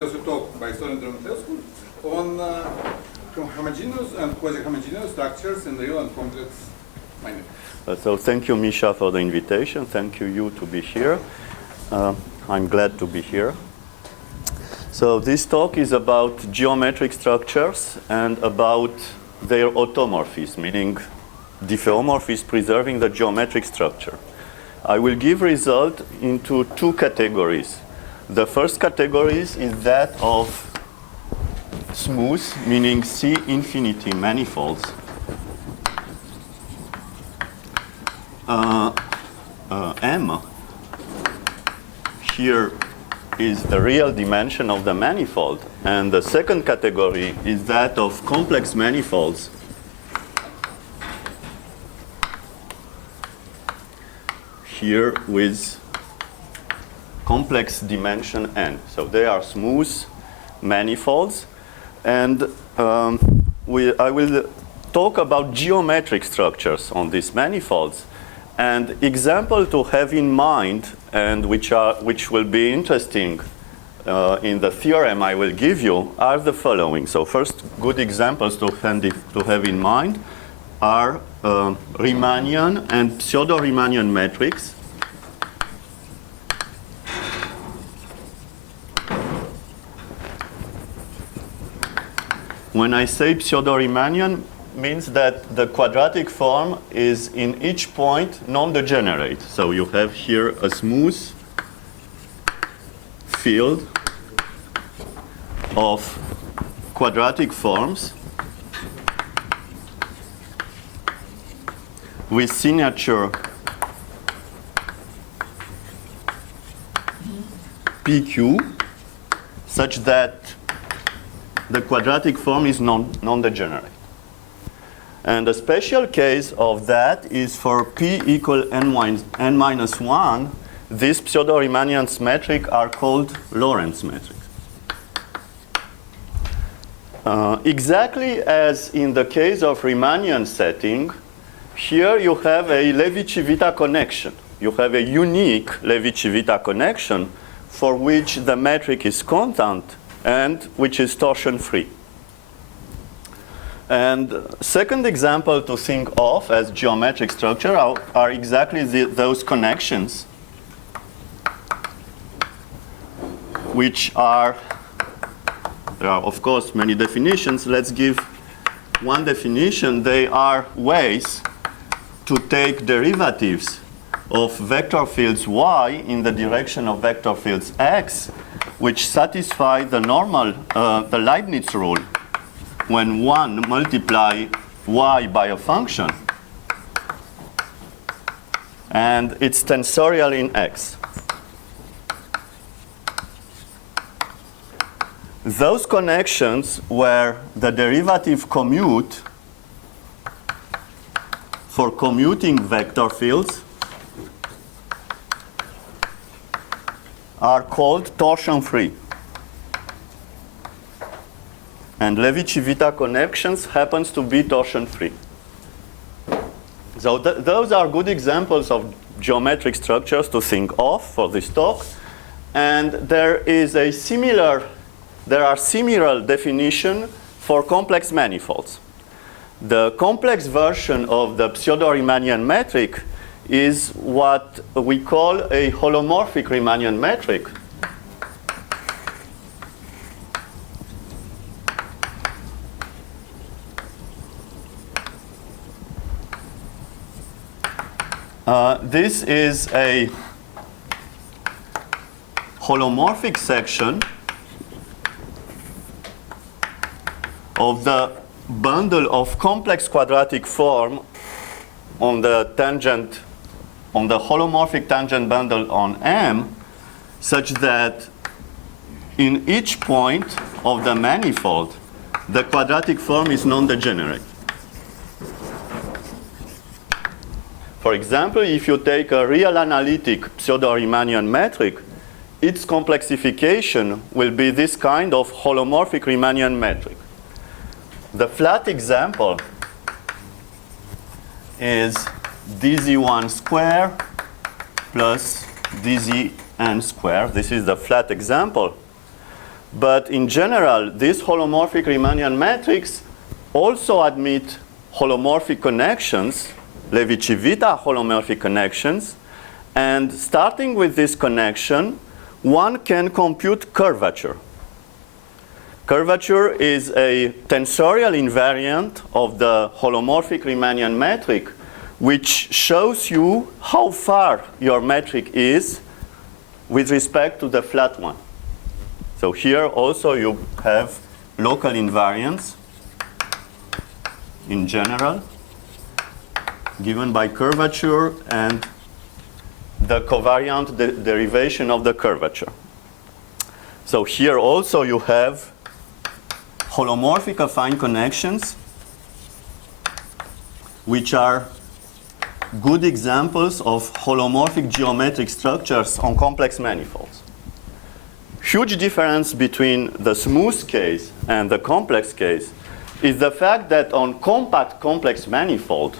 Also talk by Sorin Dumitrescu on homogeneous and quasi-homogeneous structures in real and complex manifolds. So thank you, Misha, for the invitation. Thank you to be here. I'm glad to be here. So this talk is about geometric structures and about their automorphism, meaning diffeomorphism preserving the geometric structure. I will give result into two categories. The first category is that of smooth, meaning C infinity manifolds. M here is the real dimension of the manifold. And the second category is that of complex manifolds. Here with complex dimension n. So they are smooth manifolds. And I will talk about geometric structures on these manifolds. And example to have in mind, and which will be interesting in the theorem I will give you, are the following. So first, good examples to have in mind are Riemannian and pseudo-Riemannian metrics. When I say pseudo-Riemannian, means that the quadratic form is in each point non-degenerate. So you have here a smooth field of quadratic forms with signature PQ such that the quadratic form is non-degenerate. And a special case of that is for P equal n minus 1, these pseudo-Riemannian metrics are called Lorentz metrics. Exactly as in the case of Riemannian setting, here you have a Levi-Civita connection. You have a unique Levi-Civita connection for which the metric is constant and which is torsion-free. And second example to think of as geometric structure are exactly those connections, which are, there are of course many definitions. Let's give one definition. They are ways to take derivatives of vector fields y in the direction of vector fields x, which satisfy the normal, the Leibniz rule, when one multiply y by a function, and it's tensorial in x. Those connections where the derivative commute for commuting vector fields are called torsion-free. And Levi-Civita connections happens to be torsion-free. So those are good examples of geometric structures to think of for this talk. And there are similar definitions for complex manifolds. The complex version of the pseudo-Riemannian metric is what we call a holomorphic Riemannian metric. This is a holomorphic section of the bundle of complex quadratic form on the tangent, on the holomorphic tangent bundle on M, such that in each point of the manifold, the quadratic form is non-degenerate. For example, if you take a real analytic pseudo-Riemannian metric, its complexification will be this kind of holomorphic Riemannian metric. The flat example is dz1 square plus dzn square. This is the flat example. But in general, this holomorphic Riemannian matrix also admit holomorphic connections, Levi-Civita holomorphic connections. And starting with this connection, one can compute curvature. Curvature is a tensorial invariant of the holomorphic Riemannian metric, which shows you how far your metric is with respect to the flat one. So here also you have local invariance in general, given by curvature and the covariant derivation of the curvature. So here also you have holomorphic affine connections, which are good examples of holomorphic geometric structures on complex manifolds. Huge difference between the smooth case and the complex case is the fact that on compact complex manifold,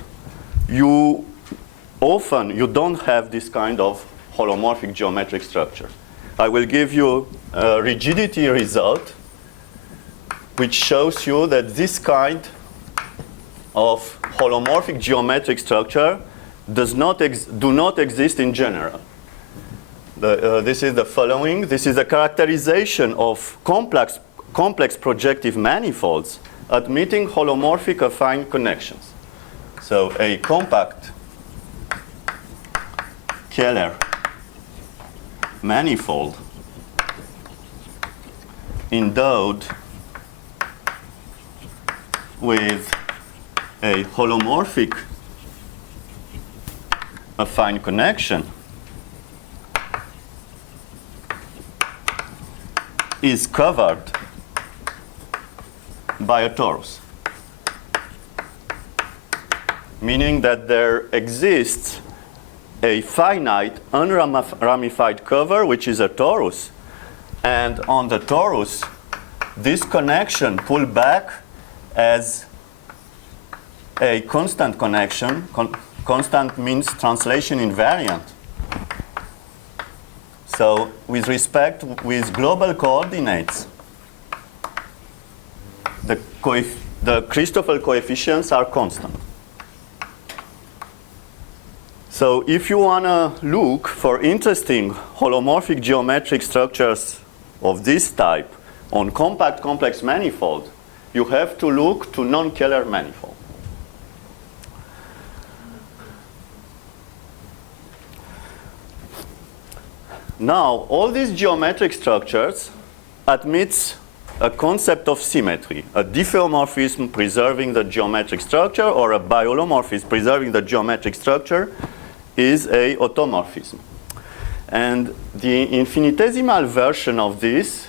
you don't have this kind of holomorphic geometric structure. I will give you a rigidity result which shows you that this kind of holomorphic geometric structure do not exist in general. This is the following. This is a characterization of complex projective manifolds admitting holomorphic affine connections. So a compact Keller manifold endowed with a holomorphic affine connection is covered by a torus, meaning that there exists a finite unramified cover, which is a torus, and on the torus, this connection pulled back as a constant connection. Constant means translation invariant. So with respect with global coordinates, the Christoffel coefficients are constant. So if you want to look for interesting holomorphic geometric structures of this type on compact complex manifold, you have to look to non-Keller manifold. Now, all these geometric structures admits a concept of symmetry, a diffeomorphism preserving the geometric structure or a biholomorphism preserving the geometric structure is a automorphism. And the infinitesimal version of this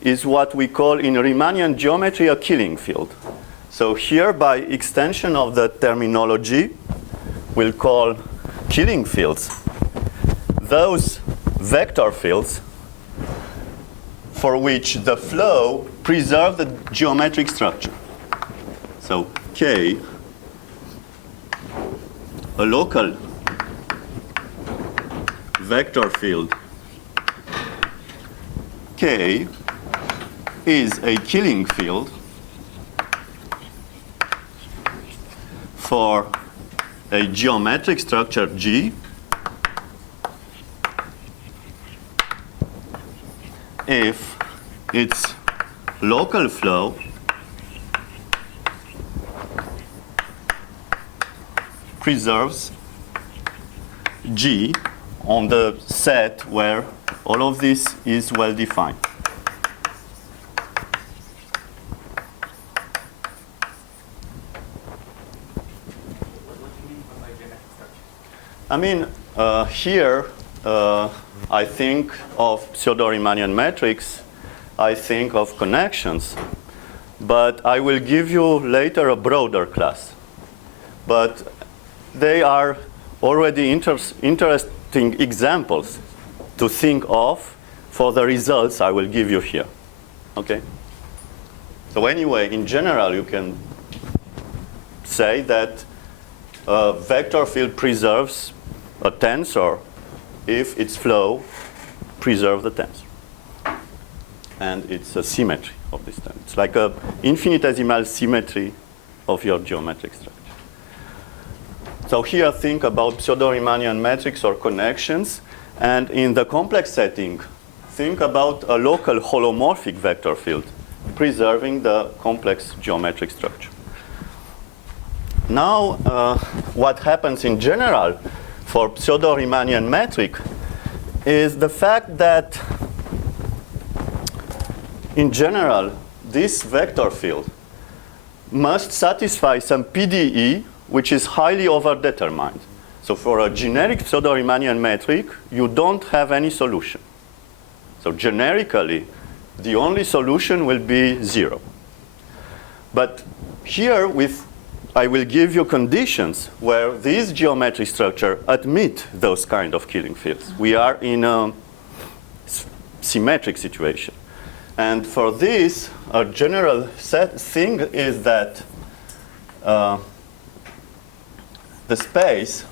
is what we call in Riemannian geometry a killing field. So here, by extension of the terminology, we'll call killing fields those vector fields for which the flow preserves the geometric structure. So K, a local vector field K is a killing field for a geometric structure G if its local flow preserves G on the set where all of this is well defined. I mean, here, I think of pseudo-Riemannian metrics, I think of connections, but I will give you later a broader class. But they are already interesting examples to think of for the results I will give you here. Okay? So anyway, in general, you can say that a vector field preserves a tensor if its flow preserves the tensor. and it's a symmetry of this time. It's like a infinitesimal symmetry of your geometric structure. So here think about pseudo-Riemannian metrics or connections, and in the complex setting, think about a local holomorphic vector field, preserving the complex geometric structure. Now, what happens in general for pseudo-Riemannian metric is the fact that, in general, this vector field must satisfy some PDE which is highly overdetermined. So for a generic pseudo-Riemannian metric, you don't have any solution. So generically, the only solution will be 0. But here, I will give you conditions where these geometric structure admit those kind of killing fields. We are in a symmetric situation. And for this, a general thing is that the space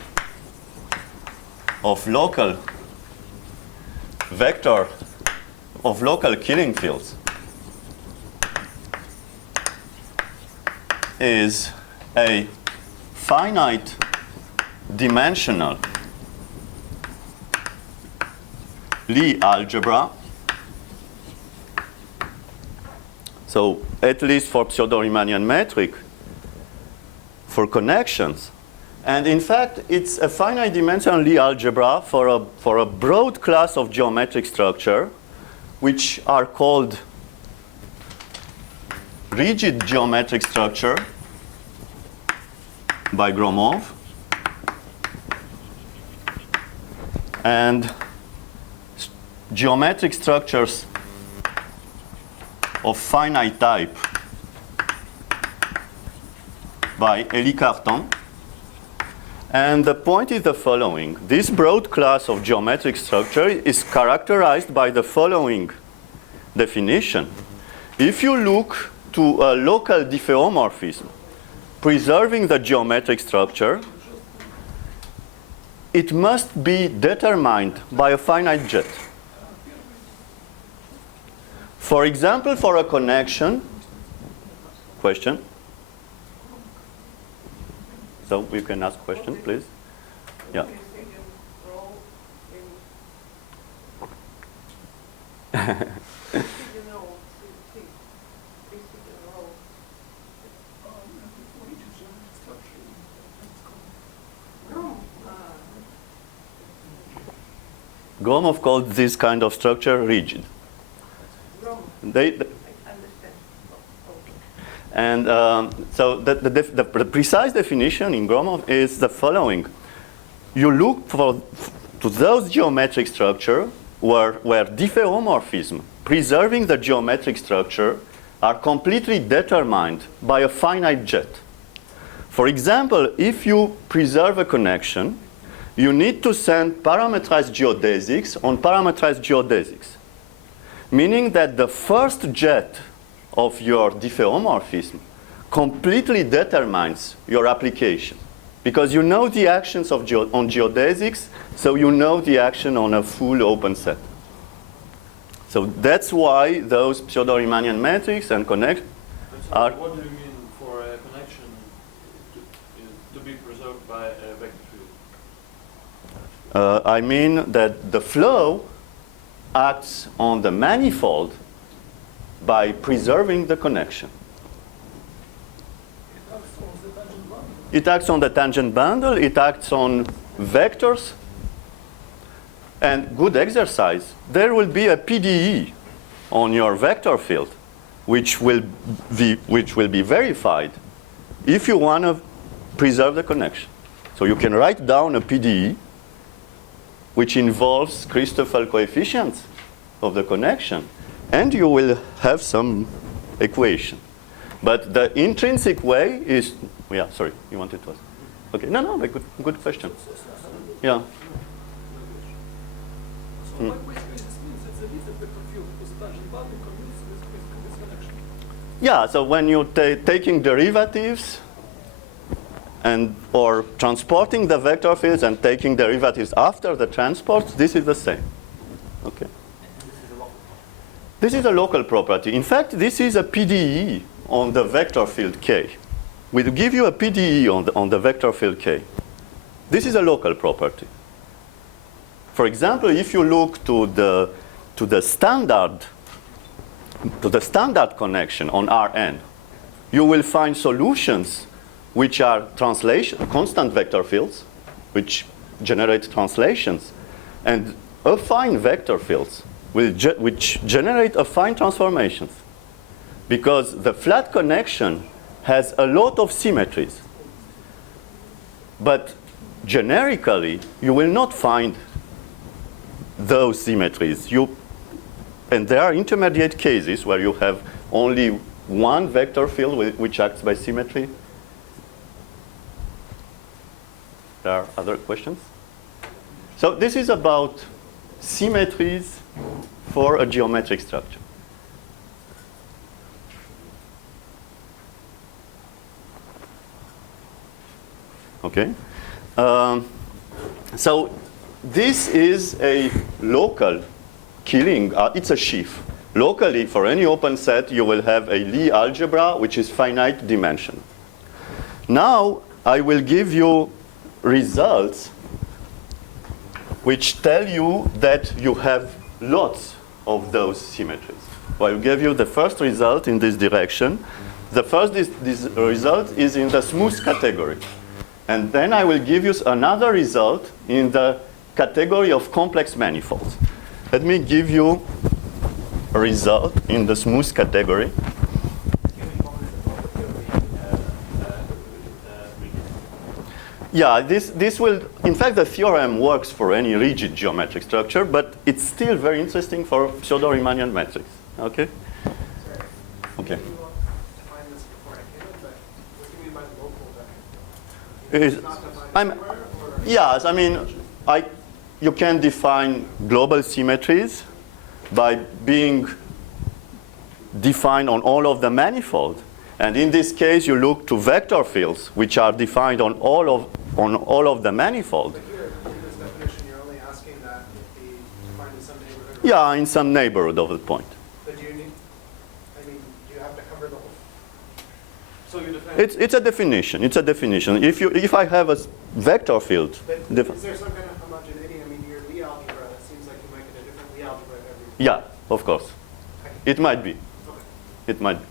of local vector of local killing fields is a finite dimensional Lie algebra. So at least for pseudo-Riemannian metric, for connections. And in fact, it's a finite dimensional Lie algebra for a broad class of geometric structure, which are called rigid geometric structure by Gromov, and geometric structures of finite type by Elie Cartan. And the point is the following. This broad class of geometric structure is characterized by the following definition. If you look to a local diffeomorphism preserving the geometric structure, it must be determined by a finite jet. For example, for a connection, question? So you can ask question, please. Yeah. Gromov called this kind of structure rigid. And so the precise definition in Gromov is the following. You look to those geometric structure where diffeomorphism, preserving the geometric structure, are completely determined by a finite jet. For example, if you preserve a connection, you need to send parametrized geodesics on parametrized geodesics, meaning that the first jet of your diffeomorphism completely determines your application, because you know the actions on geodesics, so you know the action on a full open set. So that's why those pseudo-Riemannian metrics and connect are. What do you mean for a connection to be preserved by a vector field? I mean that the flow acts on the manifold by preserving the connection. It acts on the tangent bundle, it acts on vectors, and good exercise. There will be a PDE on your vector field, which will be verified if you want to preserve the connection. So you can write down a PDE which involves Christoffel coefficients of the connection, and you will have some equation. But the intrinsic way is, yeah, sorry, you wanted to ask. Okay, no, but good question. Yeah. So likewise, this means it's a little vector field because the tangent bundle commutes with this connection. Yeah, so when you're taking derivatives or transporting the vector fields and taking derivatives after the transports, this is the same. Okay. This is a local property. In fact, this is a PDE on the vector field K. We'll give you a PDE on the vector field K. This is a local property. For example, if you look to the standard connection on Rn, you will find solutions which are constant vector fields, which generate translations, and affine vector fields, which generate affine transformations. Because the flat connection has a lot of symmetries. But generically, you will not find those symmetries. And there are intermediate cases where you have only one vector field which acts by symmetry. There are other questions? So this is about symmetries for a geometric structure. Okay. So this is a local killing. It's a sheaf. Locally, for any open set, you will have a Lie algebra, which is finite dimension. Now, I will give you results which tell you that you have lots of those symmetries. Well, I'll give you the first result in this direction. The first this result is in the smooth category. And then I will give you another result in the category of complex manifolds. Let me give you a result in the smooth category. Yeah, this will, in fact, the theorem works for any rigid geometric structure, but it's still very interesting for pseudo-Riemannian metrics. Okay? Okay. Yes, I mean, you can define global symmetries by being defined on all of the manifold. And in this case, you look to vector fields, which are defined on all of the manifold. But here, in this definition, you're only asking that it be defined in some neighborhood? Yeah, in some neighborhood of the point. But do you need, do you have to cover the whole? So you define. It's a definition. It's a definition. If I have a vector field. But is there some kind of homogeneity? I mean, your Lie algebra, it seems like you might get a different Lie algebra every. Yeah, of course. It might be. Okay. It might be.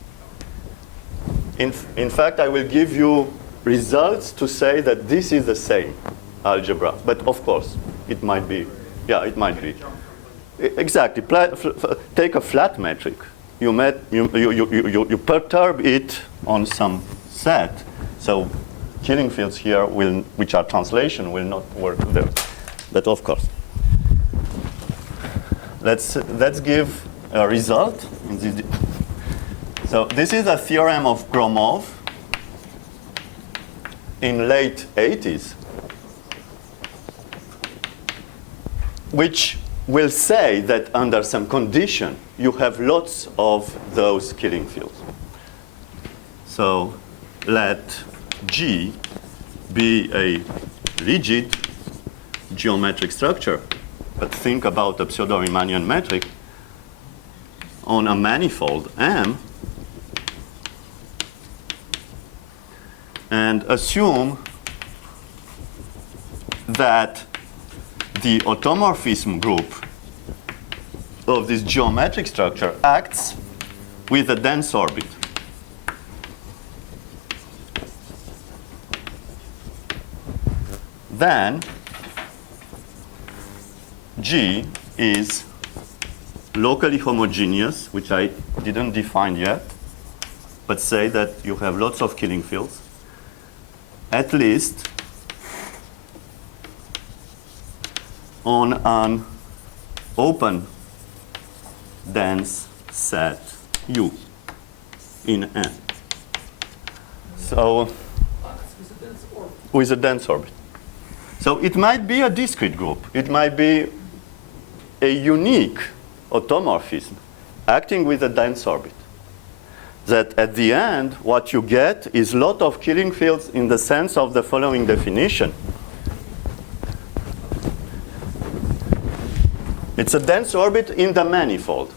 In fact, I will give you results to say that this is the same algebra. But of course, it might be. Yeah, it might be. Exactly. Take a flat metric. You perturb it on some set. So killing fields here, which are translation, will not work there. But of course. Let's give a result. So this is a theorem of Gromov in late 80s, which will say that under some condition, you have lots of those killing fields. So let G be a rigid geometric structure, but think about a pseudo-Riemannian metric on a manifold M, and assume that the automorphism group of this geometric structure acts with a dense orbit. Then G is locally homogeneous, which I didn't define yet, but say that you have lots of killing fields, at least on an open dense set U in N. So with a dense orbit. So it might be a discrete group. It might be a unique automorphism acting with a dense orbit. That at the end, what you get is a lot of killing fields in the sense of the following definition. It's a dense orbit in the manifold.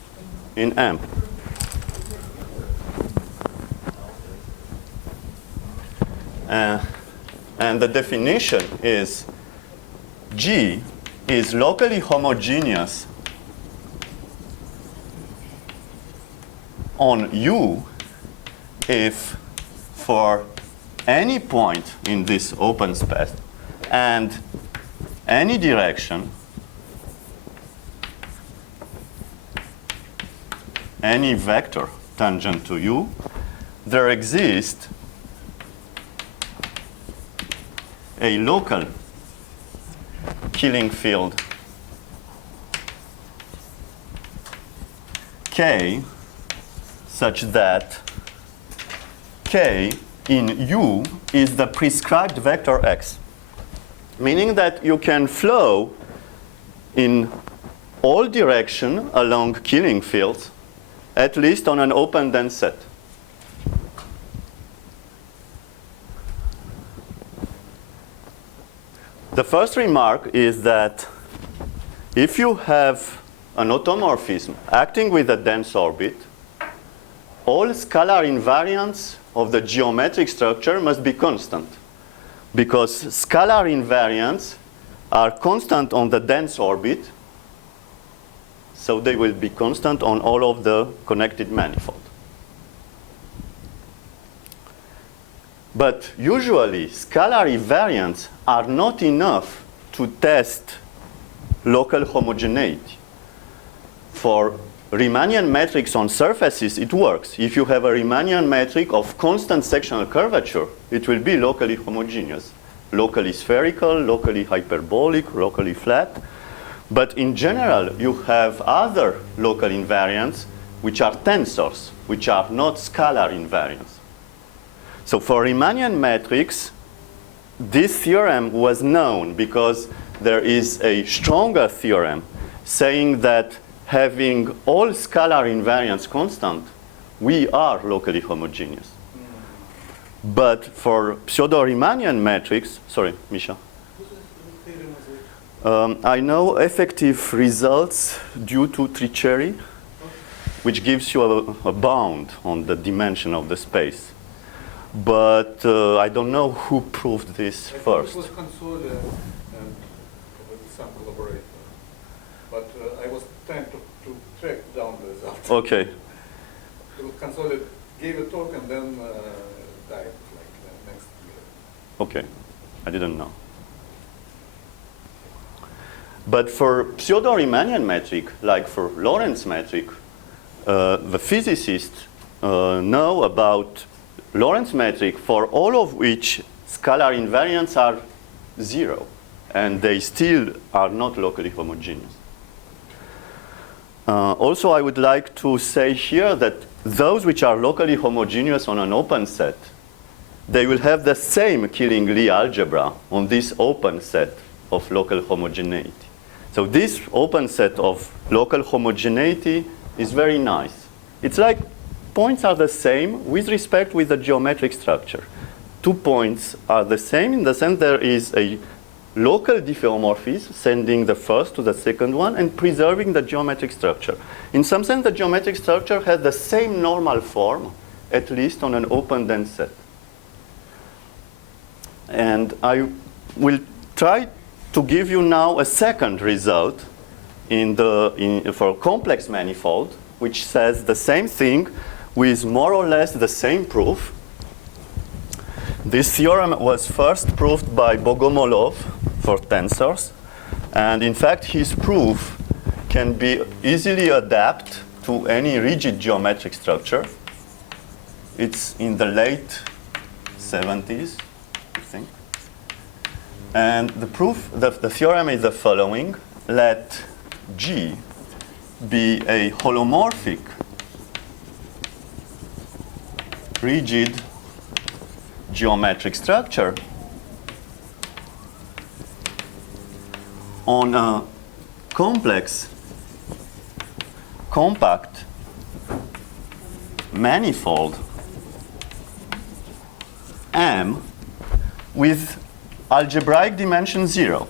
in M. And the definition is G is locally homogeneous on U if for any point in this open space and any direction, any vector tangent to U, there exists a local Killing field K such that K in U is the prescribed vector X, meaning that you can flow in all directions along Killing fields, at least on an open dense set. The first remark is that if you have an automorphism acting with a dense orbit, all scalar invariants of the geometric structure must be constant, because scalar invariants are constant on the dense orbit, so they will be constant on all of the connected manifold. But usually, scalar invariants are not enough to test local homogeneity. For Riemannian metrics on surfaces, it works. If you have a Riemannian metric of constant sectional curvature, it will be locally homogeneous. Locally spherical, locally hyperbolic, locally flat. But in general, you have other local invariants which are tensors, which are not scalar invariants. So for Riemannian metrics, this theorem was known because there is a stronger theorem saying that having all scalar invariants constant, we are locally homogeneous. But for pseudo-Riemannian metrics, sorry, Misha. I know effective results due to Tricheri, which gives you a bound on the dimension of the space. But I don't know who proved this first. It was Console and with some collaborator. But I was trying to track down the result. Okay. Console gave a talk and then died like the next year. Okay. I didn't know. But for pseudo-Riemannian metric, like for Lorentz metric, the physicists know about Lorentz metric for all of which scalar invariants are 0, and they still are not locally homogeneous. Also, I would like to say here that those which are locally homogeneous on an open set, they will have the same Killing Lie algebra on this open set of local homogeneity. So this open set of local homogeneity is very nice. It's like points are the same with respect with the geometric structure. 2 points are the same in the sense there is a local diffeomorphism sending the first to the second one and preserving the geometric structure. In some sense, the geometric structure has the same normal form, at least on an open dense set. And I will try to give you now a second result for complex manifold, which says the same thing with more or less the same proof. This theorem was first proved by Bogomolov for tensors. And in fact, his proof can be easily adapted to any rigid geometric structure. It's in the late 70s, I think. And the proof, the theorem is the following. Let G be a holomorphic rigid geometric structure on a complex, compact manifold M with algebraic dimension 0.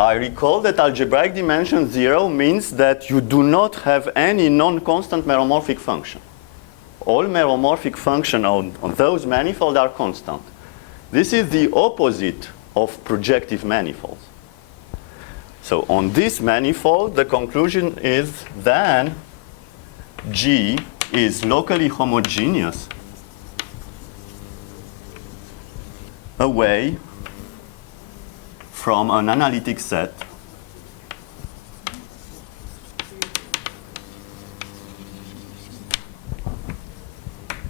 I recall that algebraic dimension 0 means that you do not have any non-constant meromorphic function. All meromorphic functions on those manifolds are constant. This is the opposite of projective manifolds. So on this manifold, the conclusion is that G is locally homogeneous away from an analytic set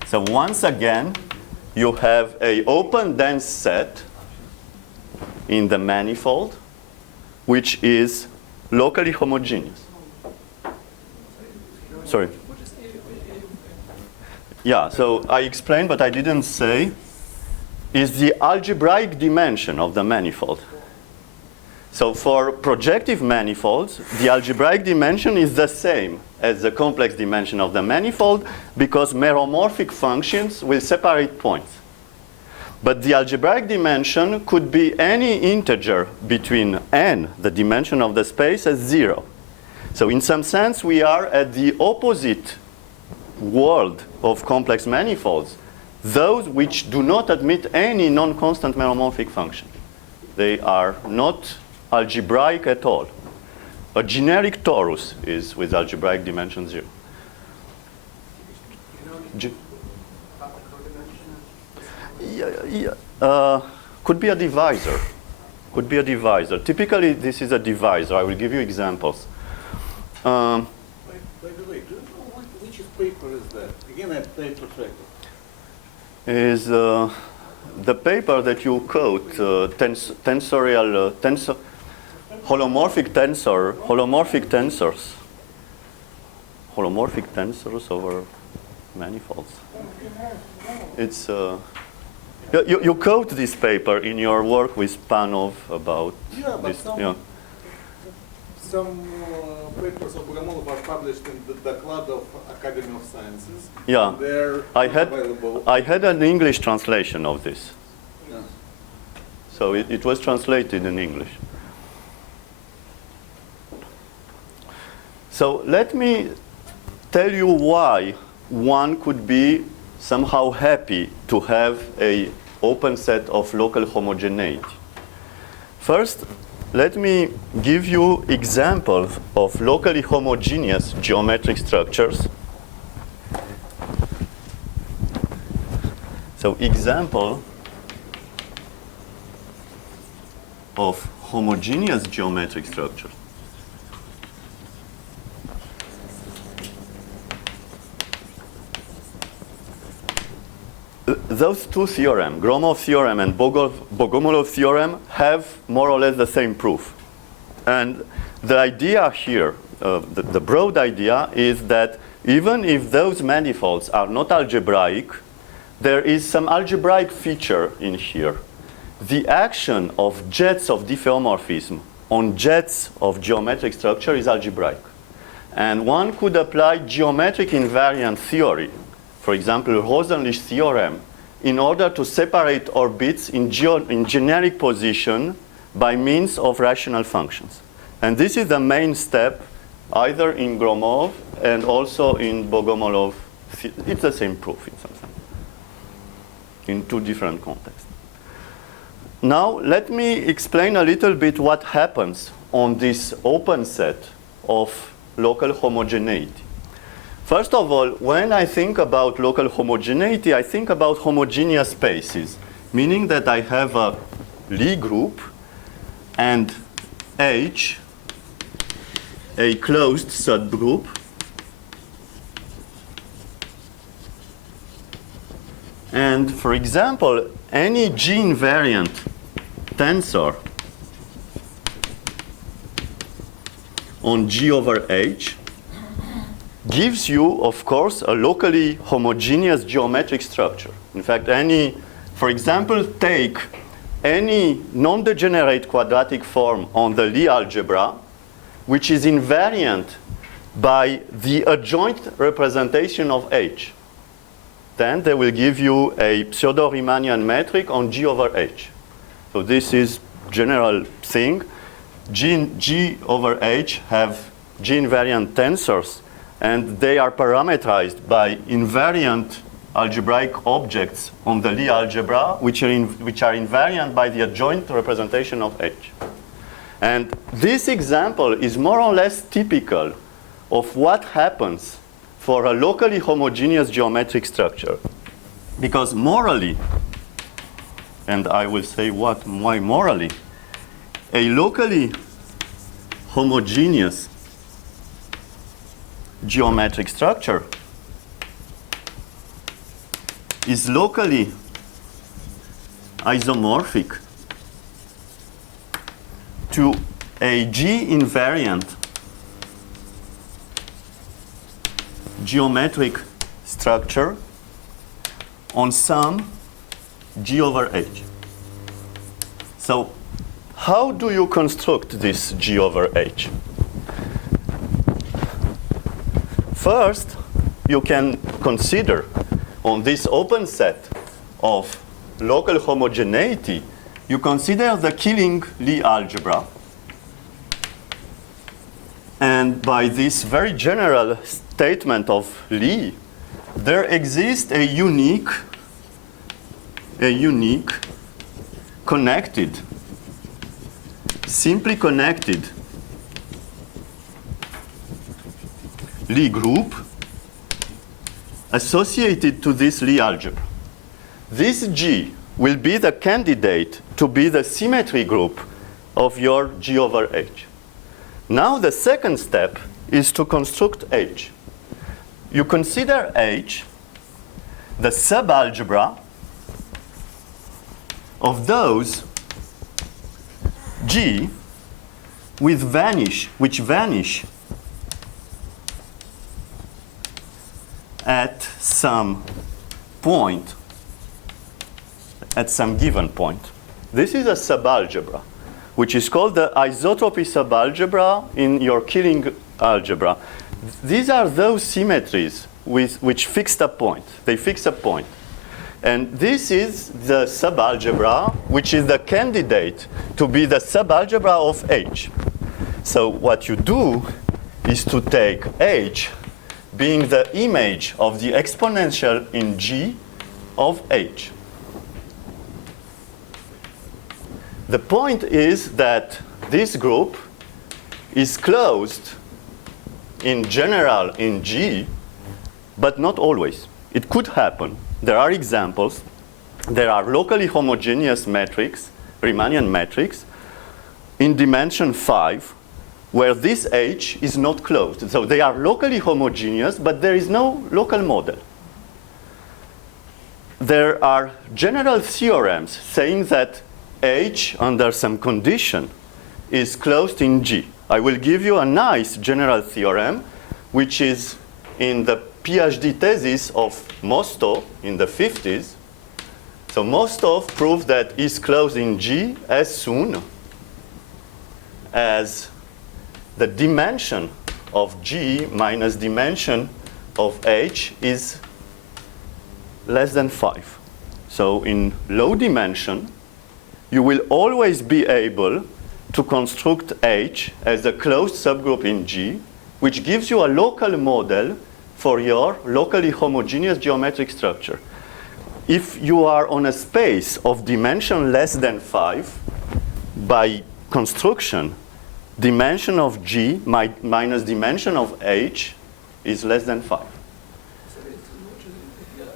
So once again, you have an open dense set in the manifold, which is locally homogeneous. Sorry. Yeah, so I explained, but I didn't say, is the algebraic dimension of the manifold. So for projective manifolds, the algebraic dimension is the same as the complex dimension of the manifold because meromorphic functions will separate points. But the algebraic dimension could be any integer between n, the dimension of the space, as 0. So in some sense, we are at the opposite world of complex manifolds, those which do not admit any non-constant meromorphic function. They are not algebraic at all. A generic torus is with algebraic dimension 0. Could be a divisor. Could be a divisor. Typically, this is a divisor. I will give you examples. By the way, do you know which paper is that? Again, I play perfect. Is the paper that you quote, holomorphic tensors over manifolds. It's you quote this paper in your work with Panov about this. Some papers of Bogomolov are published in the Doklad of Academy of Sciences. Yeah, They're available. I had an English translation of this. Yeah. So it was translated in English. So let me tell you why one could be somehow happy to have an open set of local homogeneity. First, let me give you examples of locally homogeneous geometric structures. So example of homogeneous geometric structures. Those two theorems, Gromov theorem and Bogomolov theorem, have more or less the same proof. And the idea here, the broad idea, is that even if those manifolds are not algebraic, there is some algebraic feature in here. The action of jets of diffeomorphism on jets of geometric structure is algebraic. And one could apply geometric invariant theory, for example, Rosenlich theorem, in order to separate orbits in generic position by means of rational functions. And this is the main step either in Gromov and also in Bogomolov. It's the same proof in some sense, in two different contexts. Now, let me explain a little bit what happens on this open set of local homogeneity. First of all, when I think about local homogeneity, I think about homogeneous spaces, meaning that I have a Lie group and H, a closed subgroup, and for example, any G invariant tensor on G over H gives you, of course, a locally homogeneous geometric structure. In fact, for example, take any non-degenerate quadratic form on the Lie algebra, which is invariant by the adjoint representation of H. Then they will give you a pseudo-Riemannian metric on G over H. So this is general thing. G over H have G-invariant tensors, and they are parameterized by invariant algebraic objects on the Lie algebra, which are invariant by the adjoint representation of H. And this example is more or less typical of what happens for a locally homogeneous geometric structure. Because morally, and I will say why morally, a locally homogeneous geometric structure is locally isomorphic to a G-invariant geometric structure on some G over H. So how do you construct this G over H? First, you can consider on this open set of local homogeneity, you consider the Killing Lie algebra. And by this very general statement of Lie, there exists a unique connected, simply connected Lie group associated to this Lie algebra. This G will be the candidate to be the symmetry group of your G over H. Now the second step is to construct H. You consider H the subalgebra of those G which vanish at some point, at some given point. This is a subalgebra, which is called the isotropy subalgebra in your Killing algebra. These are those symmetries which fixed a point. They fix a point. And this is the subalgebra, which is the candidate to be the subalgebra of H. So what you do is to take H being the image of the exponential in G of H. The point is that this group is closed in general in G, but not always. It could happen. There are examples. There are locally homogeneous metrics, Riemannian metrics, in dimension 5, where this H is not closed. So they are locally homogeneous, but there is no local model. There are general theorems saying that H, under some condition, is closed in G. I will give you a nice general theorem, which is in the PhD thesis of Mostov in the 50s. So Mostov proved that is closed in G as soon as the dimension of G minus dimension of H is less than 5. So in low dimension, you will always be able to construct H as a closed subgroup in G, which gives you a local model for your locally homogeneous geometric structure. If you are on a space of dimension less than 5, by construction, dimension of G minus dimension of H is less than 5.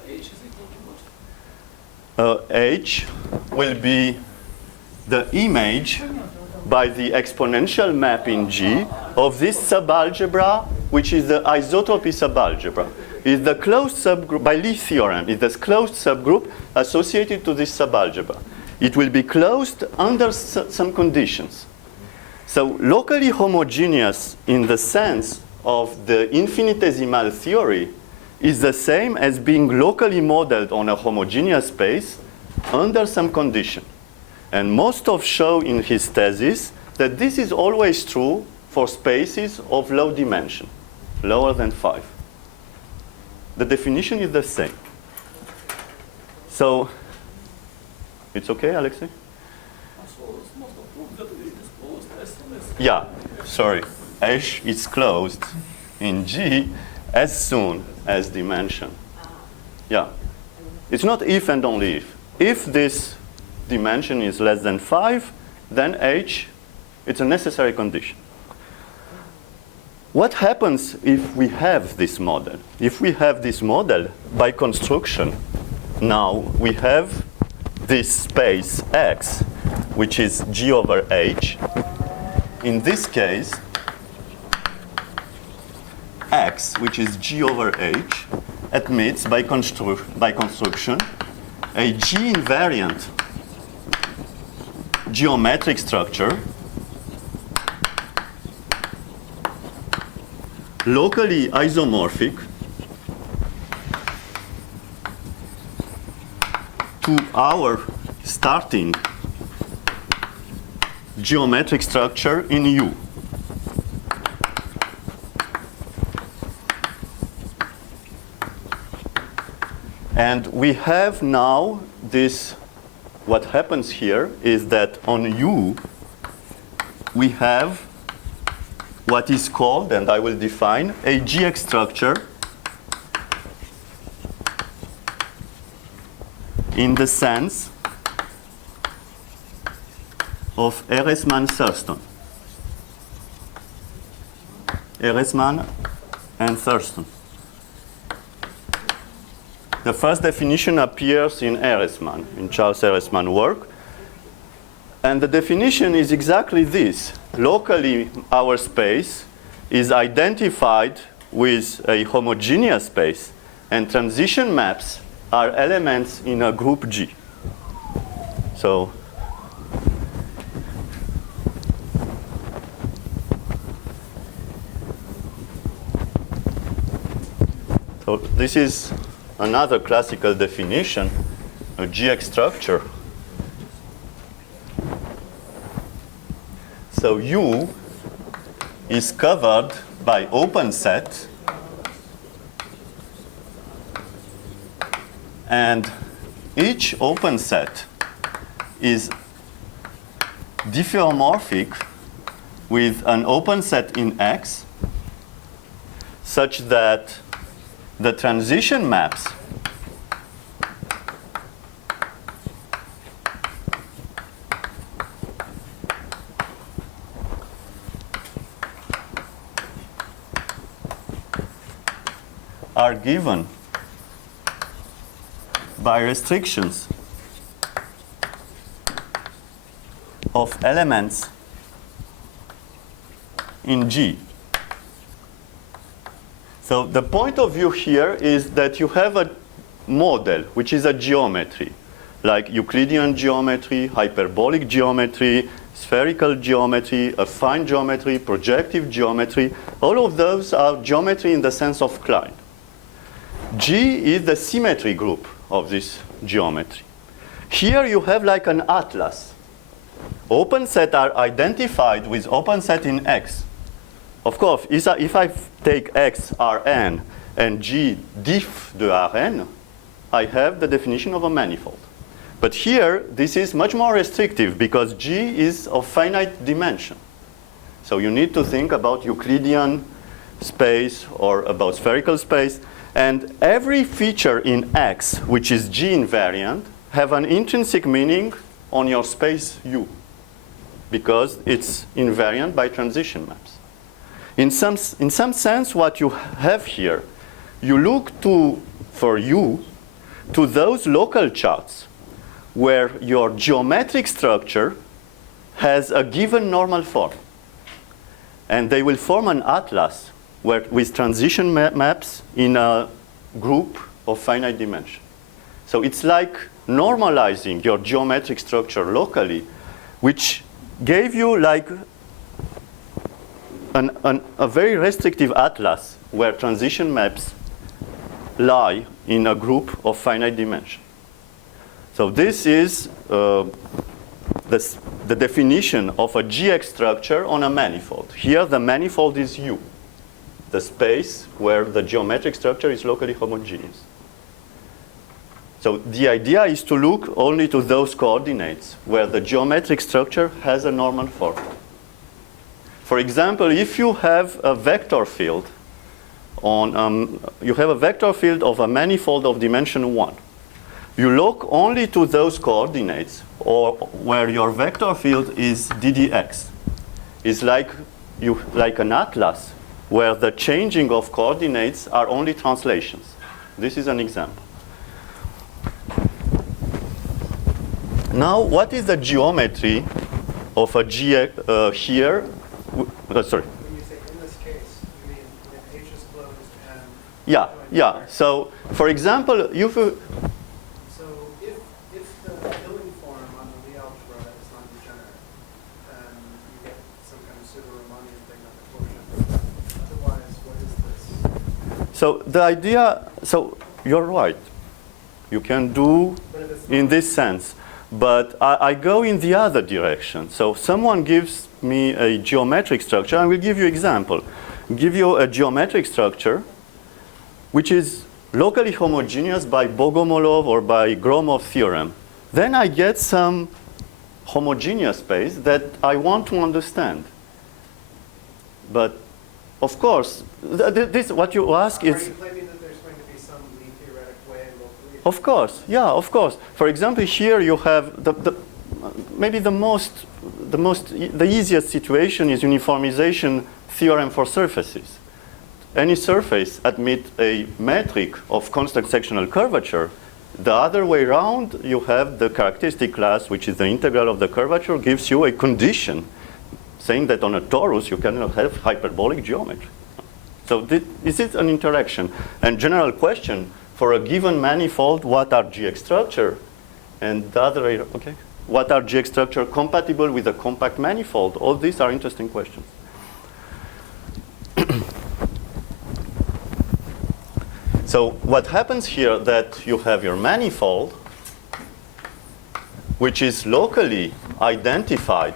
H is equal to what? H will be the image by the exponential map in G of this subalgebra, which is the isotropy subalgebra. Is the closed subgroup, by Lie theorem, is the closed subgroup associated to this subalgebra. It will be closed under some conditions. So locally homogeneous in the sense of the infinitesimal theory is the same as being locally modeled on a homogeneous space under some condition. And Mostov showed in his thesis that this is always true for spaces of low dimension, lower than 5. The definition is the same. So, it's okay, Alexei? So it's most of proof that it is closed as soon as Yeah, sorry. H is closed in G as soon as dimension. Yeah. It's not if and only if. If this dimension is less than 5, then H, it's a necessary condition. What happens if we have this model? If we have this model by construction, now we have this space X, which is G over H. In this case, X, which is G over H, admits by construction a G invariant geometric structure locally isomorphic to our starting geometric structure in U. And we have now this, what happens here is that on U, we have what is called, and I will define, a GX structure in the sense of Ehresmann-Thurston. Ehresmann and Thurston. The first definition appears in Ehresmann, in Charles Ehresmann work. And the definition is exactly this. Locally, our space is identified with a homogeneous space, and transition maps are elements in a group G. So this is another classical definition, a GX structure. So U is covered by open set, and each open set is diffeomorphic with an open set in X such that the transition maps are given by restrictions of elements in G. So the point of view here is that you have a model, which is a geometry, like Euclidean geometry, hyperbolic geometry, spherical geometry, affine geometry, projective geometry. All of those are geometry in the sense of Klein. G is the symmetry group of this geometry. Here you have like an atlas. Open set are identified with open set in X. Of course, if I take X Rn and G diff de Rn, I have the definition of a manifold. But here, this is much more restrictive because G is of finite dimension. So you need to think about Euclidean space or about spherical space. And every feature in X, which is G invariant, have an intrinsic meaning on your space U, because it's invariant by transition maps. In some sense, what you have here, you look to, for U, to those local charts where your geometric structure has a given normal form. And they will form an atlas with transition maps in a group of finite dimension. So it's like normalizing your geometric structure locally, which gave you like a very restrictive atlas where transition maps lie in a group of finite dimension. So this is the definition of a GX structure on a manifold. Here the manifold is U, the space where the geometric structure is locally homogeneous. So the idea is to look only to those coordinates where the geometric structure has a normal form. For example, if you have a vector field you have a vector field of a manifold of dimension 1. You look only to those coordinates or where your vector field is ddx. It's like an atlas where the changing of coordinates are only translations. This is an example. Now, what is the geometry of a G here? Sorry. When you say in this case, you mean when H is closed and... Yeah. So, for example, So if the Hilling form on the Lie algebra is non-degenerate, then you get some kind of pseudo-Riemannian thing on the quotient. Otherwise, what is this? So the idea, so you're right. You can do in this sense. But I go in the other direction. So someone gives me a geometric structure. I will give you example. Give you a geometric structure which is locally homogeneous by Bogomolov or by Gromov theorem. Then I get some homogeneous space that I want to understand. But of course, this what you ask is... Are you claiming that there's going to be some Lie theoretic way locally? Of course, yeah, of course. For example, here you have maybe the easiest situation is uniformization theorem for surfaces. Any surface admits a metric of constant sectional curvature. The other way around, you have the characteristic class, which is the integral of the curvature, gives you a condition saying that on a torus you cannot have hyperbolic geometry. So this is an interaction. And general question, for a given manifold, what are GX structure? And the other way, okay? What are GX structure compatible with a compact manifold? All these are interesting questions. So what happens here that you have your manifold, which is locally identified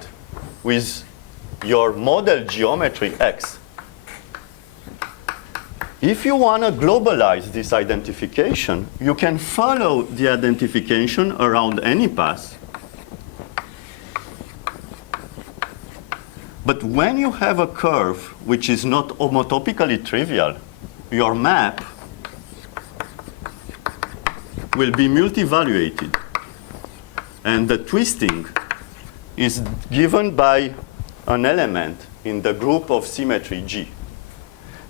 with your model geometry X. If you want to globalize this identification, you can follow the identification around any path. But when you have a curve which is not homotopically trivial, your map will be multivaluated. And the twisting is given by an element in the group of symmetry G.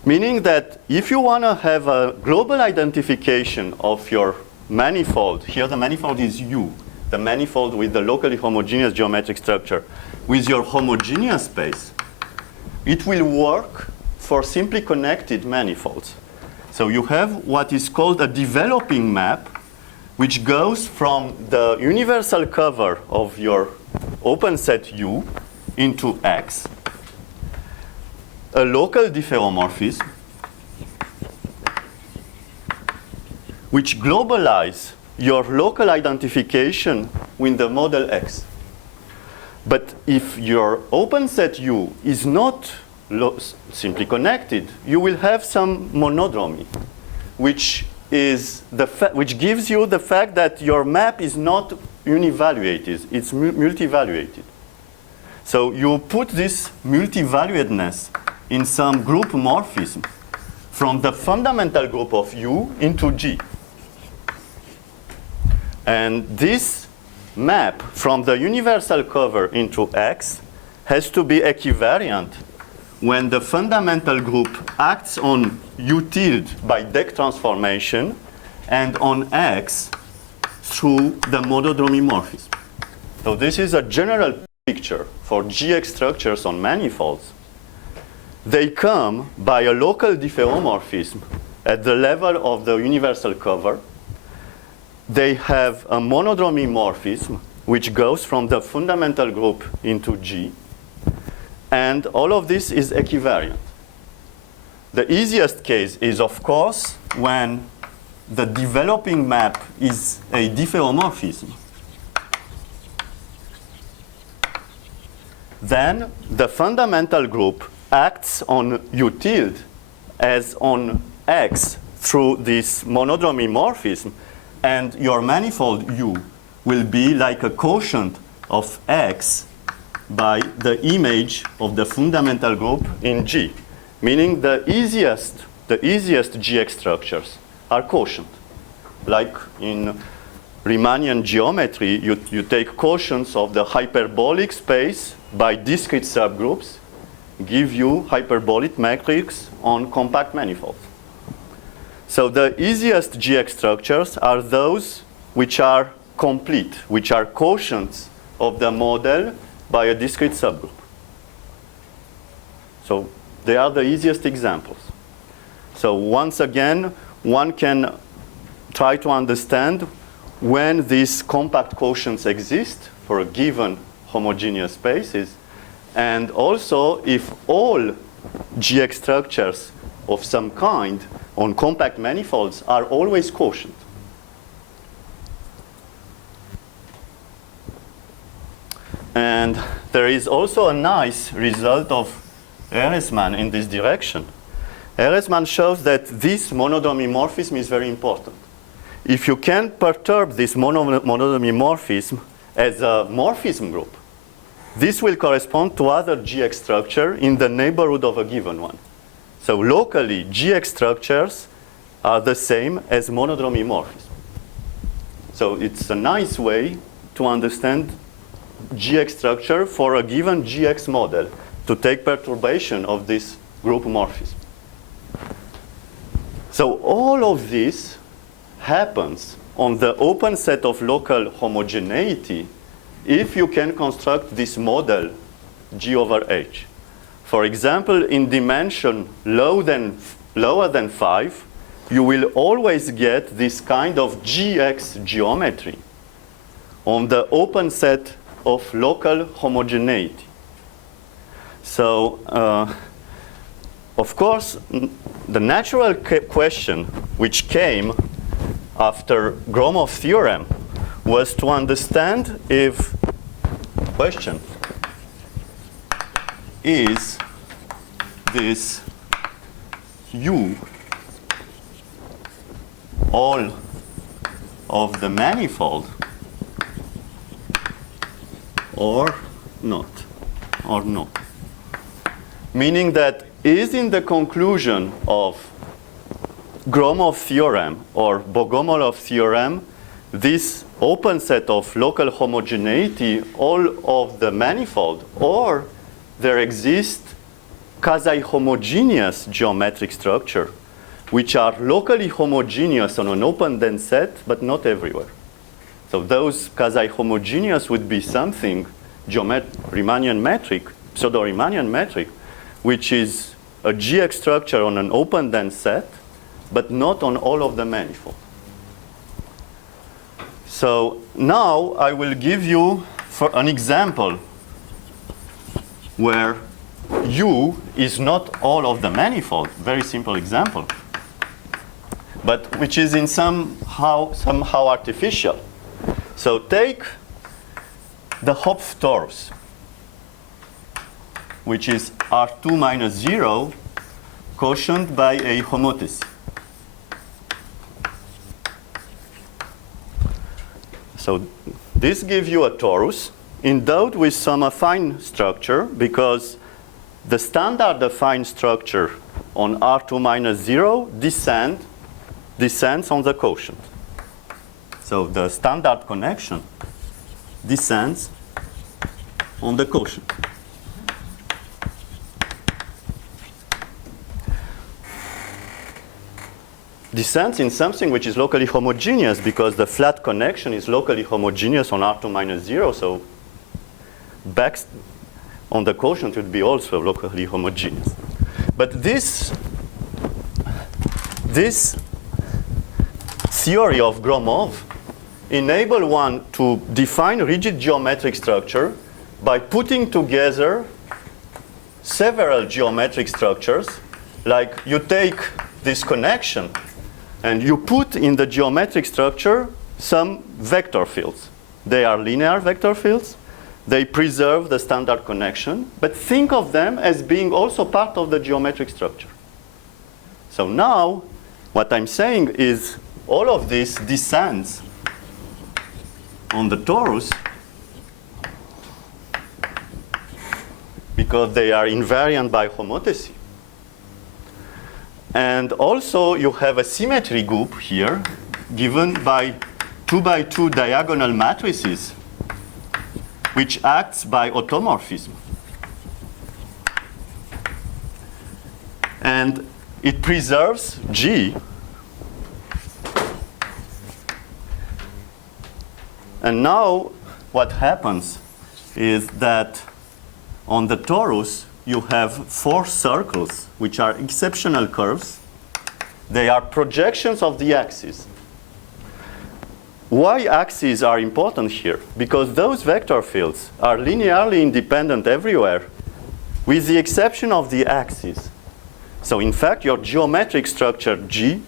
Meaning that if you want to have a global identification of your manifold, here the manifold is U, the manifold with the locally homogeneous geometric structure, with your homogeneous space, it will work for simply connected manifolds. So you have what is called a developing map, which goes from the universal cover of your open set U into X, a local diffeomorphism, which globalize your local identification with the model X. But if your open set U is not simply connected, you will have some monodromy, which gives you the fact that your map is not univaluated, it's multivaluated. So you put this multivaluedness in some group morphism from the fundamental group of U into G. And this map from the universal cover into X has to be equivariant when the fundamental group acts on U tilde by deck transformation and on X through the monodromy morphism. So this is a general picture for GX structures on manifolds. They come by a local diffeomorphism at the level of the universal cover. They have a monodromy morphism, which goes from the fundamental group into G. And all of this is equivariant. The easiest case is, of course, when the developing map is a diffeomorphism. Then the fundamental group acts on U tilde as on X through this monodromy morphism, and your manifold U will be like a quotient of X by the image of the fundamental group in G, meaning the easiest GX structures are quotient. Like in Riemannian geometry, you take quotients of the hyperbolic space by discrete subgroups, give you hyperbolic matrix on compact manifolds. So the easiest GX structures are those which are complete, which are quotients of the model by a discrete subgroup. So they are the easiest examples. So once again, one can try to understand when these compact quotients exist for a given homogeneous spaces, and also if all GX structures of some kind on compact manifolds are always quotient. And there is also a nice result of Ehresmann in this direction. Ehresmann shows that this monodromy morphism is very important. If you can perturb this monodromy morphism as a morphism group, this will correspond to other GX structure in the neighborhood of a given one. So locally, GX structures are the same as monodromy morphism. So it's a nice way to understand GX structure for a given GX model, to take perturbation of this group morphism. So all of this happens on the open set of local homogeneity if you can construct this model G over H. For example, in dimension lower than 5, you will always get this kind of GX geometry on the open set of local homogeneity. So, of course, the natural question which came after Gromov's theorem was to understand if question is this U all of the manifold or not, or no. Meaning that is in the conclusion of Gromov theorem or Bogomolov theorem this open set of local homogeneity all of the manifold, or there exist quasi-homogeneous geometric structure which are locally homogeneous on an open dense set but not everywhere. So those quasi-homogeneous would be something Riemannian metric, pseudo-Riemannian metric, which is a GX structure on an open dense set, but not on all of the manifold. So now I will give you for an example where U is not all of the manifold, very simple example, but which is in somehow artificial. So take the Hopf torus, which is R2 minus 0 quotient by a homotopy. So this gives you a torus endowed with some affine structure, because the standard affine structure on R2 minus 0 descends on the quotient. So the standard connection descends on the quotient. Descends in something which is locally homogeneous, because the flat connection is locally homogeneous on R2 minus 0, so back on the quotient would be also locally homogeneous. But this theory of Gromov enable one to define rigid geometric structure by putting together several geometric structures. Like you take this connection and you put in the geometric structure some vector fields. They are linear vector fields. They preserve the standard connection, but think of them as being also part of the geometric structure. So now what I'm saying is all of this descends on the torus because they are invariant by homotopy. And also you have a symmetry group here given by 2 by 2 diagonal matrices which acts by automorphism. And it preserves G. And now what happens is that on the torus you have 4 circles which are exceptional curves. They are projections of the axis. Why axes are important here? Because those vector fields are linearly independent everywhere with the exception of the axis. So in fact, your geometric structure G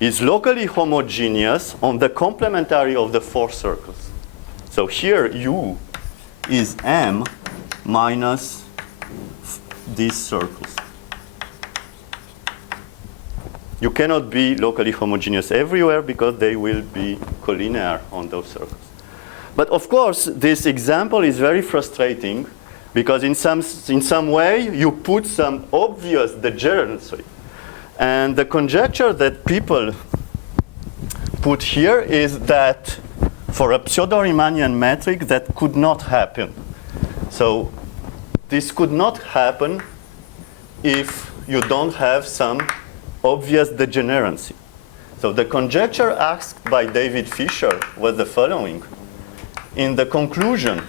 is locally homogeneous on the complementary of the 4 circles. So here U is M minus these circles. You cannot be locally homogeneous everywhere because they will be collinear on those circles. But of course, this example is very frustrating because in some way you put some obvious degeneracy. And the conjecture that people put here is that for a pseudo-Riemannian metric that could not happen. So this could not happen if you don't have some obvious degeneracy. So the conjecture asked by David Fisher was the following. In the conclusion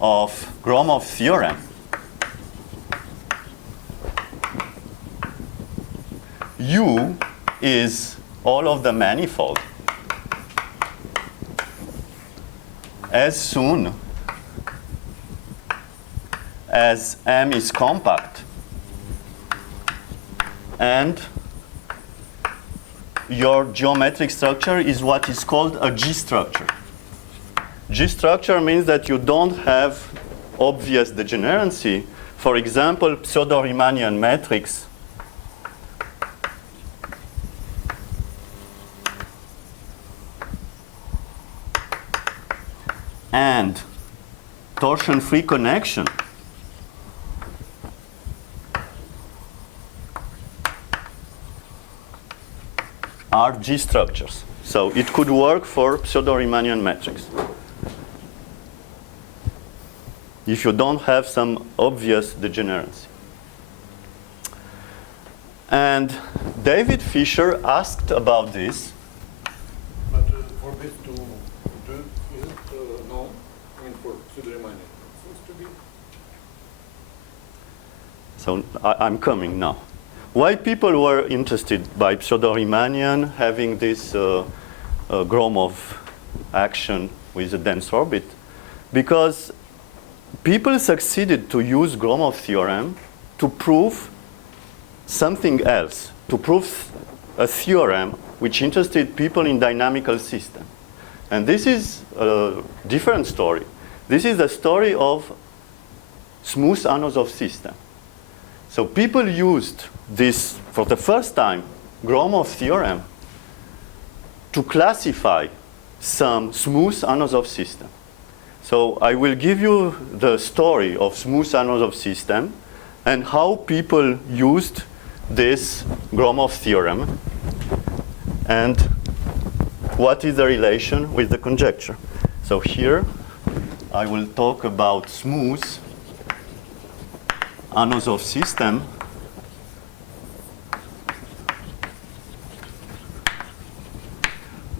of Gromov's theorem, U is all of the manifold as soon as M is compact and your geometric structure is what is called a G structure. G structure means that you don't have obvious degeneracy. For example, pseudo-Riemannian metrics and torsion-free connection are G structures. So it could work for pseudo-Riemannian metrics if you don't have some obvious degeneracy. And David Fisher asked about this. But for this to do, is it known? I mean, for pseudo-Riemannian, it seems to be. So I'm coming now. Why people were interested by pseudo-Riemannian having this Gromov action with a dense orbit? Because people succeeded to use Gromov theorem to prove something else, to prove a theorem which interested people in dynamical systems. And this is a different story. This is the story of smooth Anosov system. So people used this, for the first time, Gromov theorem to classify some smooth Anosov system. So I will give you the story of smooth Anosov system and how people used this Gromov theorem and what is the relation with the conjecture. So here I will talk about smooth Anosov system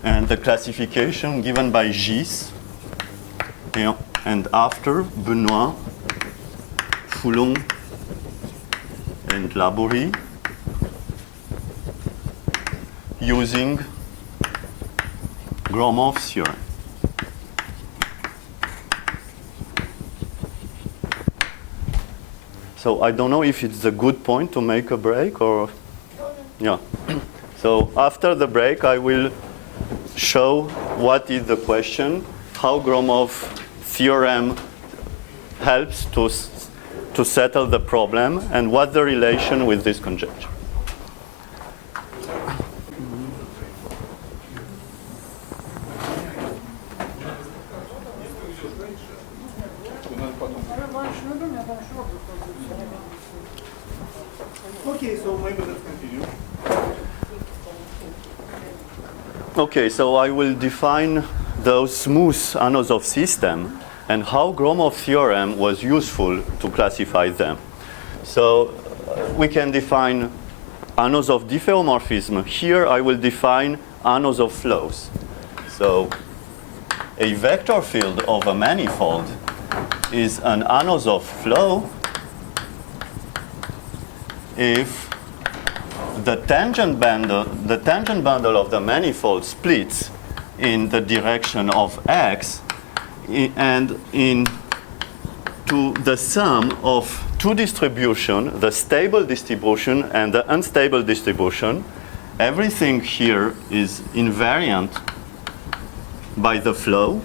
and the classification given by Gis and after Benoit, Foulon, and Laborie using Gromov theorem. So I don't know if it's a good point to make a break or, yeah. So after the break, I will show what is the question, how Gromov theorem helps to settle the problem, and what the relation with this conjecture. Okay, so I will define those smooth Anosov system and how Gromov theorem was useful to classify them. So we can define Anosov diffeomorphism. Here I will define Anosov flows. So a vector field of a manifold is an Anosov flow if the tangent bundle of the manifold splits in the direction of x and into the sum of two distributions, the stable distribution and the unstable distribution. Everything here is invariant by the flow.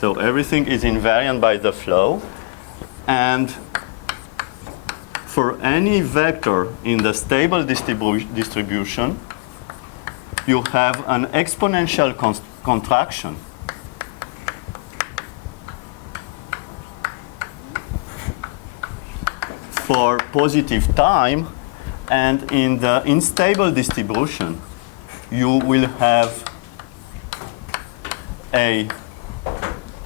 So everything is invariant by the flow. And for any vector in the stable distribution, you have an exponential contraction for positive time, and in the unstable distribution, you will have a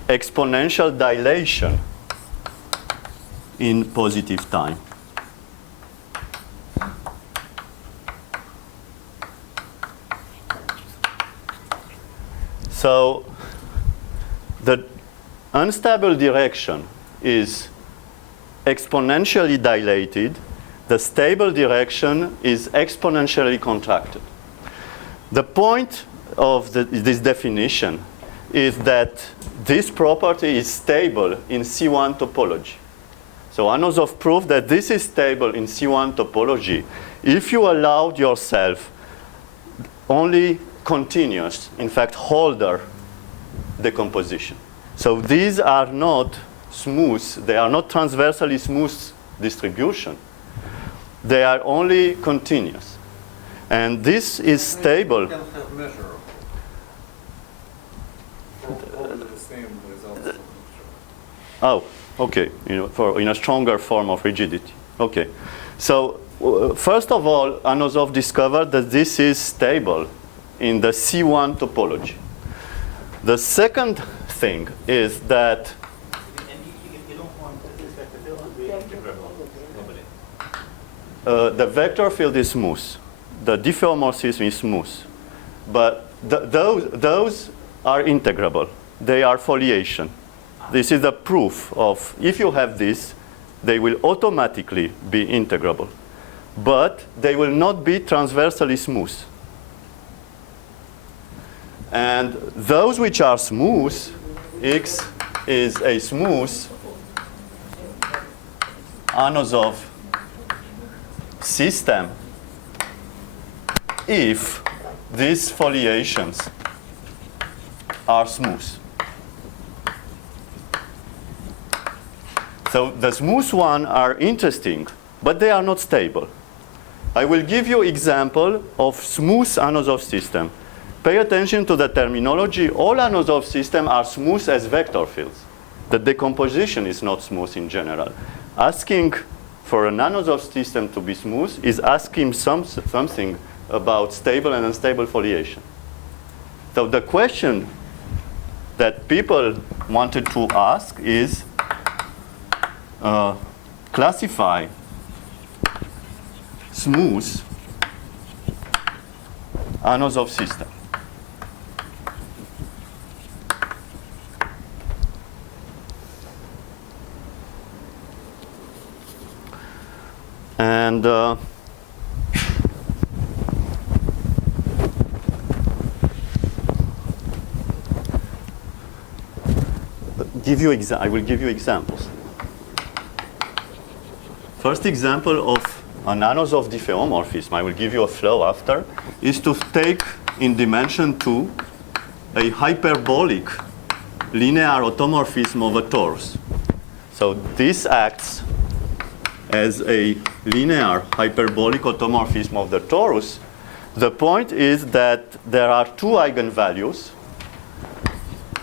exponential dilation in positive time. So the unstable direction is exponentially dilated. The stable direction is exponentially contracted. The point of this definition is that this property is stable in C1 topology. So Anosov proved that this is stable in C1 topology if you allowed yourself only continuous, in fact, Holder decomposition. So these are not smooth, they are not transversally smooth distribution. They are only continuous. And this is stable. You can have measure for all the same results. Oh, okay, in a stronger form of rigidity. Okay, so first of all, Anosov discovered that this is stable in the C1 topology. The second thing is that the vector field is smooth. The diffeomorphism is smooth. But those are integrable. They are foliation. This is the proof of if you have this, they will automatically be integrable. But they will not be transversally smooth. And those which are smooth, X is a smooth Anosov system if these foliations are smooth. So the smooth ones are interesting, but they are not stable. I will give you example of smooth Anosov system. Pay attention to the terminology. All Anosov systems are smooth as vector fields. The decomposition is not smooth in general. Asking for an Anosov system to be smooth is asking something about stable and unstable foliation. So the question that people wanted to ask is classify smooth Anosov system. And I will give you examples. First example of an Anosov diffeomorphism, I will give you a flow after, is to take in dimension 2 a hyperbolic linear automorphism of a torus. So this acts as a linear hyperbolic automorphism of the torus. The point is that there are two eigenvalues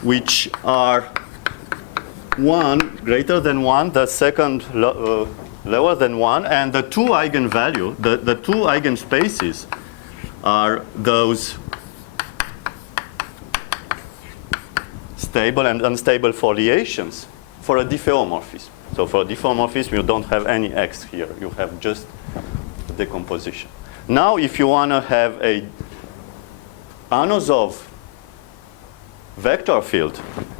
which are one greater than one, the second lower than one, and the two eigenvalue, the two eigenspaces are those stable and unstable foliations for a diffeomorphism. So for a diffeomorphism, you don't have any X here. You have just decomposition. Now, if you want to have a Anosov vector field,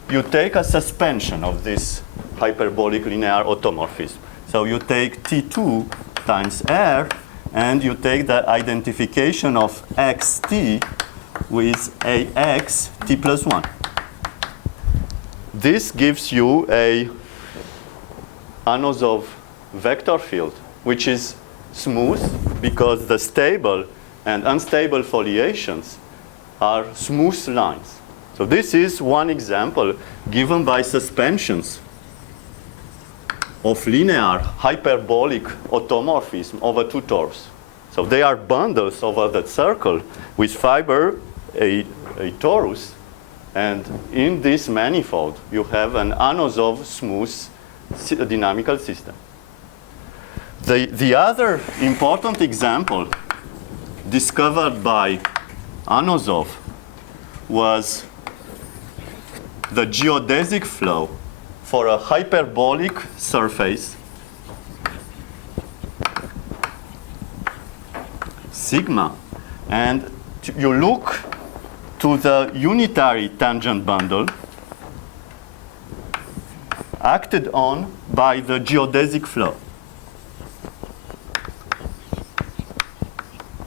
you take a suspension of this hyperbolic linear automorphism. So you take T2 times R, and you take the identification of xt with ax t plus 1. This gives you a Anosov vector field, which is smooth because the stable and unstable foliations are smooth lines. So this is one example given by suspensions of linear hyperbolic automorphism over two torus. So they are bundles over that circle with fiber a torus, and in this manifold you have an Anosov smooth dynamical system. The other important example discovered by Anosov was the geodesic flow for a hyperbolic surface sigma, and you look to the unitary tangent bundle acted on by the geodesic flow.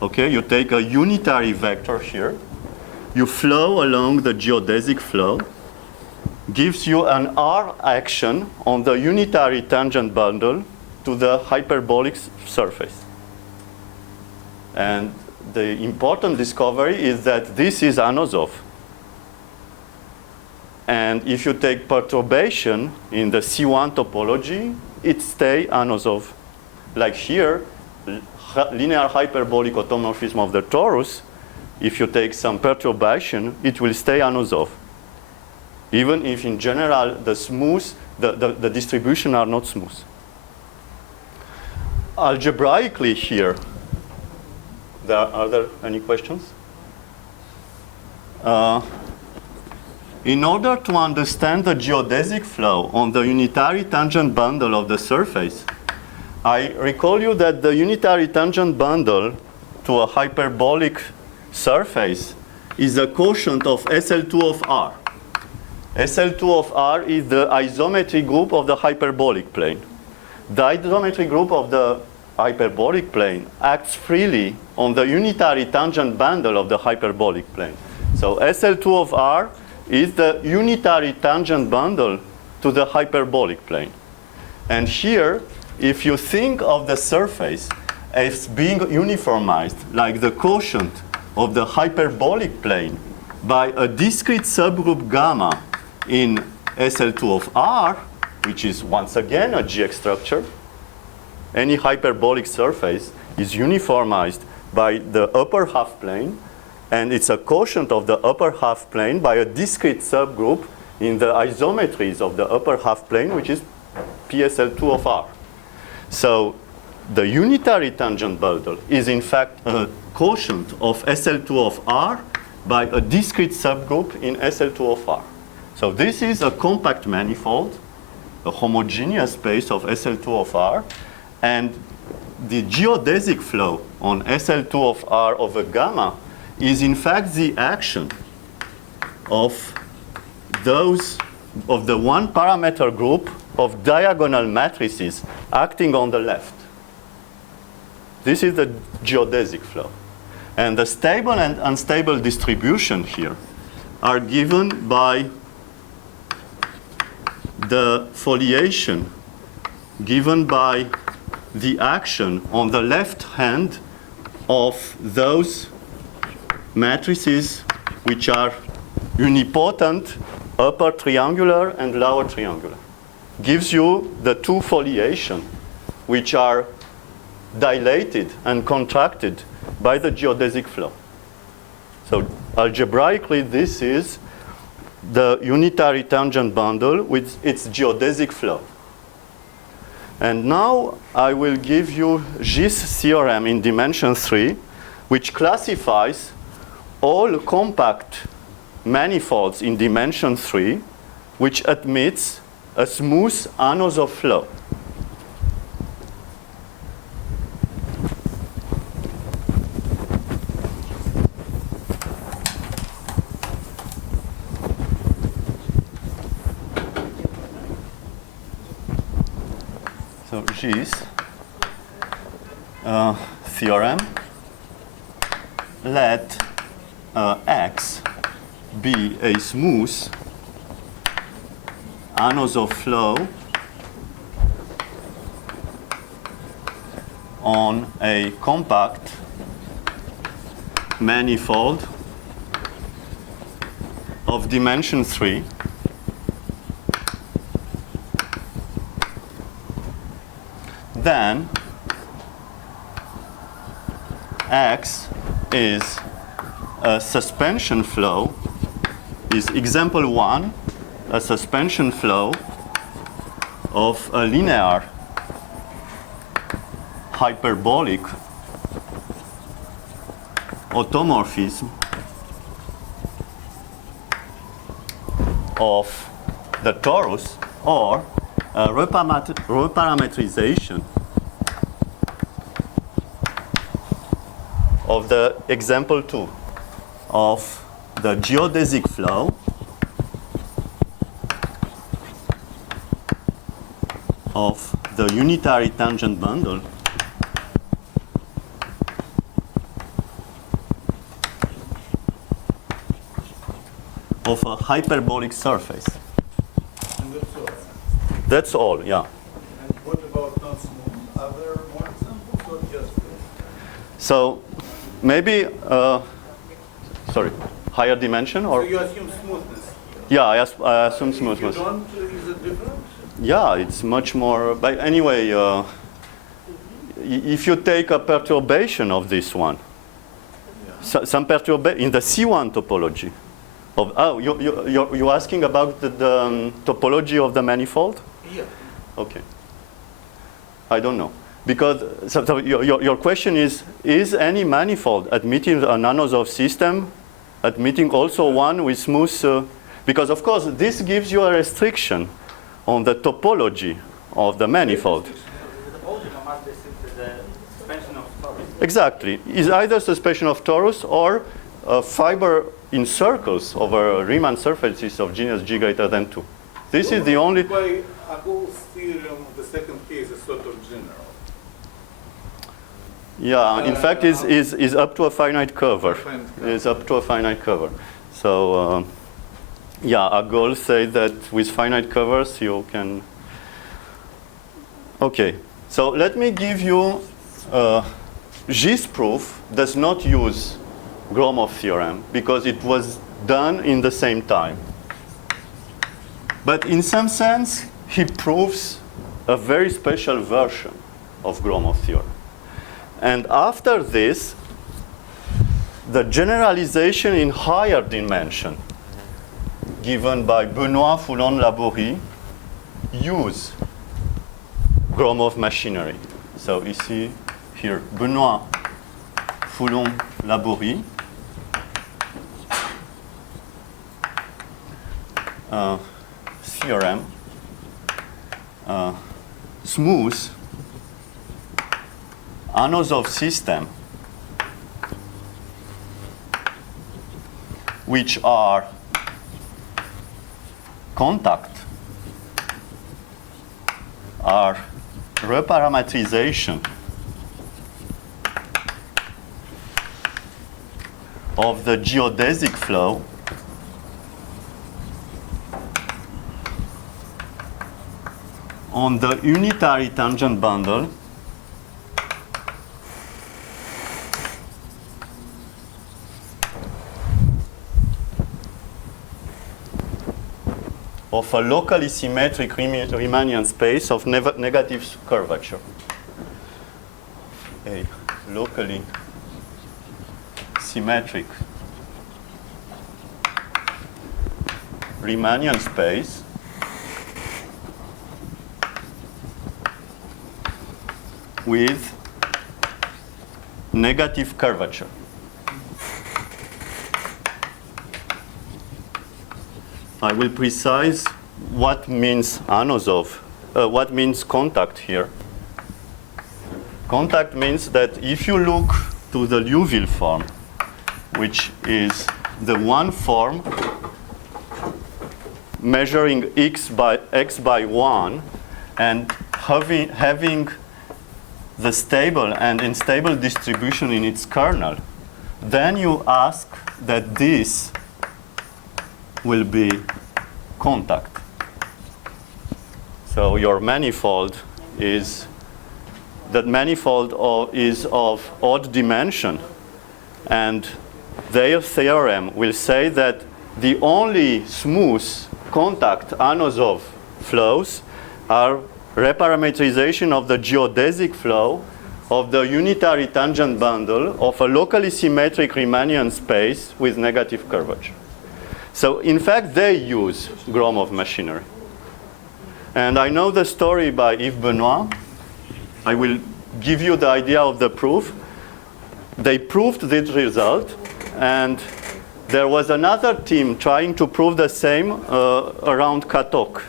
Okay, you take a unitary vector here, you flow along the geodesic flow, gives you an R action on the unitary tangent bundle to the hyperbolic surface. And the important discovery is that this is Anosov. And if you take perturbation in the C1 topology, it stays Anosov. Like here, linear hyperbolic automorphism of the torus, if you take some perturbation, it will stay Anosov. Even if in general the distribution are not smooth. Algebraically here, are there any questions? In order to understand the geodesic flow on the unitary tangent bundle of the surface, I recall you that the unitary tangent bundle to a hyperbolic surface is a quotient of SL2 of R. SL2 of R is the isometry group of the hyperbolic plane. The isometry group of the hyperbolic plane acts freely on the unitary tangent bundle of the hyperbolic plane. So SL2 of R is the unitary tangent bundle to the hyperbolic plane. And here, if you think of the surface as being uniformized, like the quotient of the hyperbolic plane by a discrete subgroup gamma in SL2 of R, which is once again a GX structure, any hyperbolic surface is uniformized by the upper half plane, and it's a quotient of the upper half plane by a discrete subgroup in the isometries of the upper half plane, which is PSL2 of R. So the unitary tangent bundle is in fact a quotient of SL2 of R by a discrete subgroup in SL2 of R. So this is a compact manifold, a homogeneous space of SL2 of R, and the geodesic flow on SL2 of R over gamma is in fact the action of the one parameter group of diagonal matrices acting on the left. This is the geodesic flow. And the stable and unstable distribution here are given by the foliation given by the action on the left hand of those matrices which are unipotent upper triangular and lower triangular. Gives you the two foliation which are dilated and contracted by the geodesic flow. So algebraically, this is the unitary tangent bundle with its geodesic flow. And now I will give you Gis theorem in dimension 3 which classifies all compact manifolds in dimension 3, which admits a smooth Anosov flow. So G's theorem, let X be a smooth Anosov flow on a compact manifold of dimension 3 then X is a suspension flow, is example 1, a suspension flow of a linear hyperbolic automorphism of the torus, or a reparametrization of the example 2 of the geodesic flow of the unitary tangent bundle of a hyperbolic surface. And that's all. That's all, yeah. And what about non-smooth? Are there more examples or just this? So maybe, sorry, higher dimension So or? you assume smoothness. Yeah, I assume If smoothness. you don't, is it different? Yeah, it's much more, but anyway, if you take a perturbation of this one, some perturbation in the C1 topology, you're asking about the topology of the manifold? Yeah. Okay. I don't know. Because so your question is any manifold admitting a Anosov system, admitting also one with smooth, because of course this gives you a restriction on the topology of the manifold. The topology must be the suspension of torus. Exactly. Is either suspension of torus or a fiber in circles over Riemann surfaces of genus G greater than 2. This is the only. By Agol's theorem, the second case is sort of general. Yeah, in fact, is up to a finite cover. Is up to a finite cover. So, yeah, Agol said that with finite covers you can. Okay, so let me give you G's proof does not use Gromov theorem because it was done in the same time. But in some sense, he proves a very special version of Gromov theorem. And after this, the generalization in higher dimension given by Benoit Foulon-Laborie use Gromov machinery. So you see here, Benoit Foulon-Laborie theorem, smooth Anosov system which are contact are reparametrization of the geodesic flow on the unitary tangent bundle of a locally symmetric Riemannian space of negative curvature. A locally symmetric Riemannian space with negative curvature. I will precise what means Anosov, what means contact here. Contact means that if you look to the Liouville form, which is the one form measuring x by 1 and having the stable and unstable distribution in its kernel, then you ask that this will be contact. So your manifold is, that manifold is of odd dimension, and their theorem will say that the only smooth contact Anosov flows are reparametrization of the geodesic flow of the unitary tangent bundle of a locally symmetric Riemannian space with negative curvature. So in fact, they use Gromov machinery. And I know the story by Yves Benoit. I will give you the idea of the proof. They proved this result, and there was another team trying to prove the same around Katok.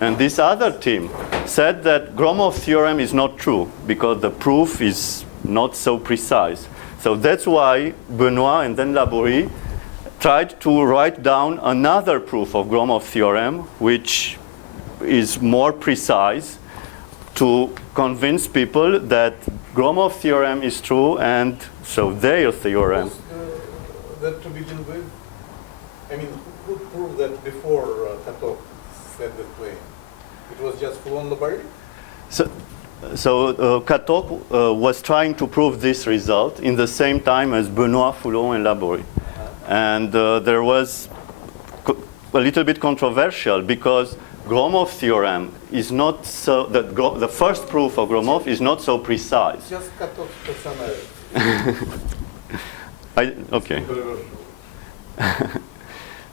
And this other team said that Gromov theorem is not true because the proof is not so precise. So that's why Benoit and then Labourie tried to write down another proof of Gromov theorem, which is more precise, to convince people that Gromov theorem is true, and so their theorem. That to begin with, I mean, who proved that before Katok said that claim? It was just Foulon-Labourie? So Katok was trying to prove this result in the same time as Benoit, Foulon, and Labourie. And there was a little bit controversial because Gromov theorem is not so, the first proof of Gromov is not so precise. Just Katok's personality. Okay.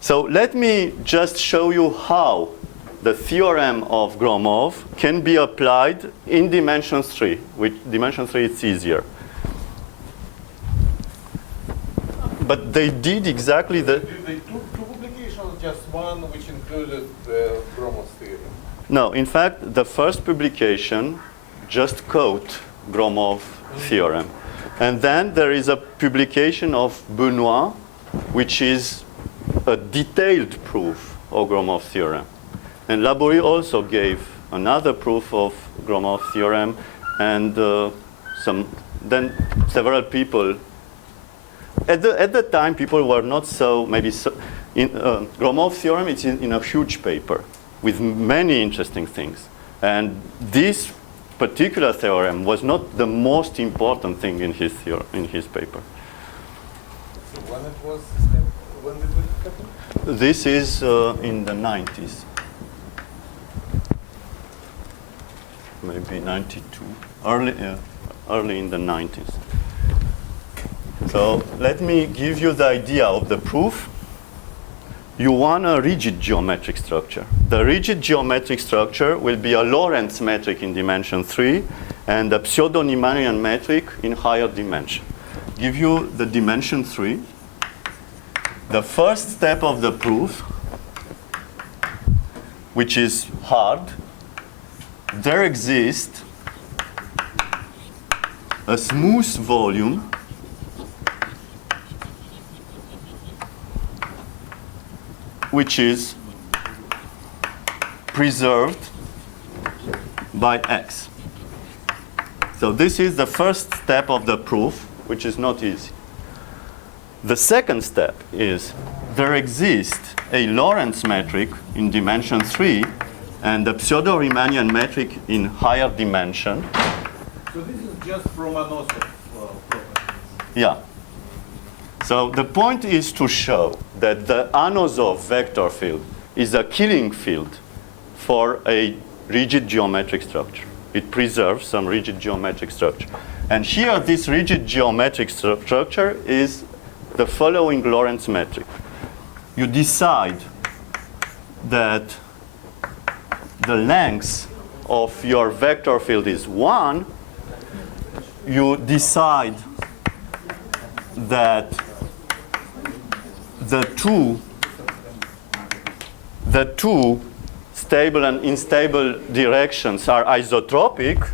So let me just show you how the theorem of Gromov can be applied in dimension 3. With dimension 3, it's easier. But they did exactly the... They took two publications, just one which included Gromov's theorem. No, in fact, the first publication just quote Gromov theorem. And then there is a publication of Benoit, which is a detailed proof of Gromov theorem. And Labourie also gave another proof of Gromov theorem, and then several people. At the time, people were not so, maybe so, Gromov theorem is in a huge paper with many interesting things. And this particular theorem was not the most important thing in his paper. So when it was, when did it happen? This is in the 90s. Maybe 92, early in the 90s. So let me give you the idea of the proof. You want a rigid geometric structure. The rigid geometric structure will be a Lorentz metric in dimension 3 and a pseudo-Riemannian metric in higher dimension. Give you the dimension 3. The first step of the proof, which is hard, there exists a smooth volume which is preserved by X. So this is the first step of the proof, which is not easy. The second step is there exists a Lorentz metric in dimension 3 and a pseudo-Riemannian metric in higher dimension. So this is just from Anosov properties. Yeah. So the point is to show that the Anosov vector field is a killing field for a rigid geometric structure. It preserves some rigid geometric structure. And here, this rigid geometric structure is the following Lorentz metric. You decide that the length of your vector field is 1. You decide that the two stable and unstable directions are isotropic,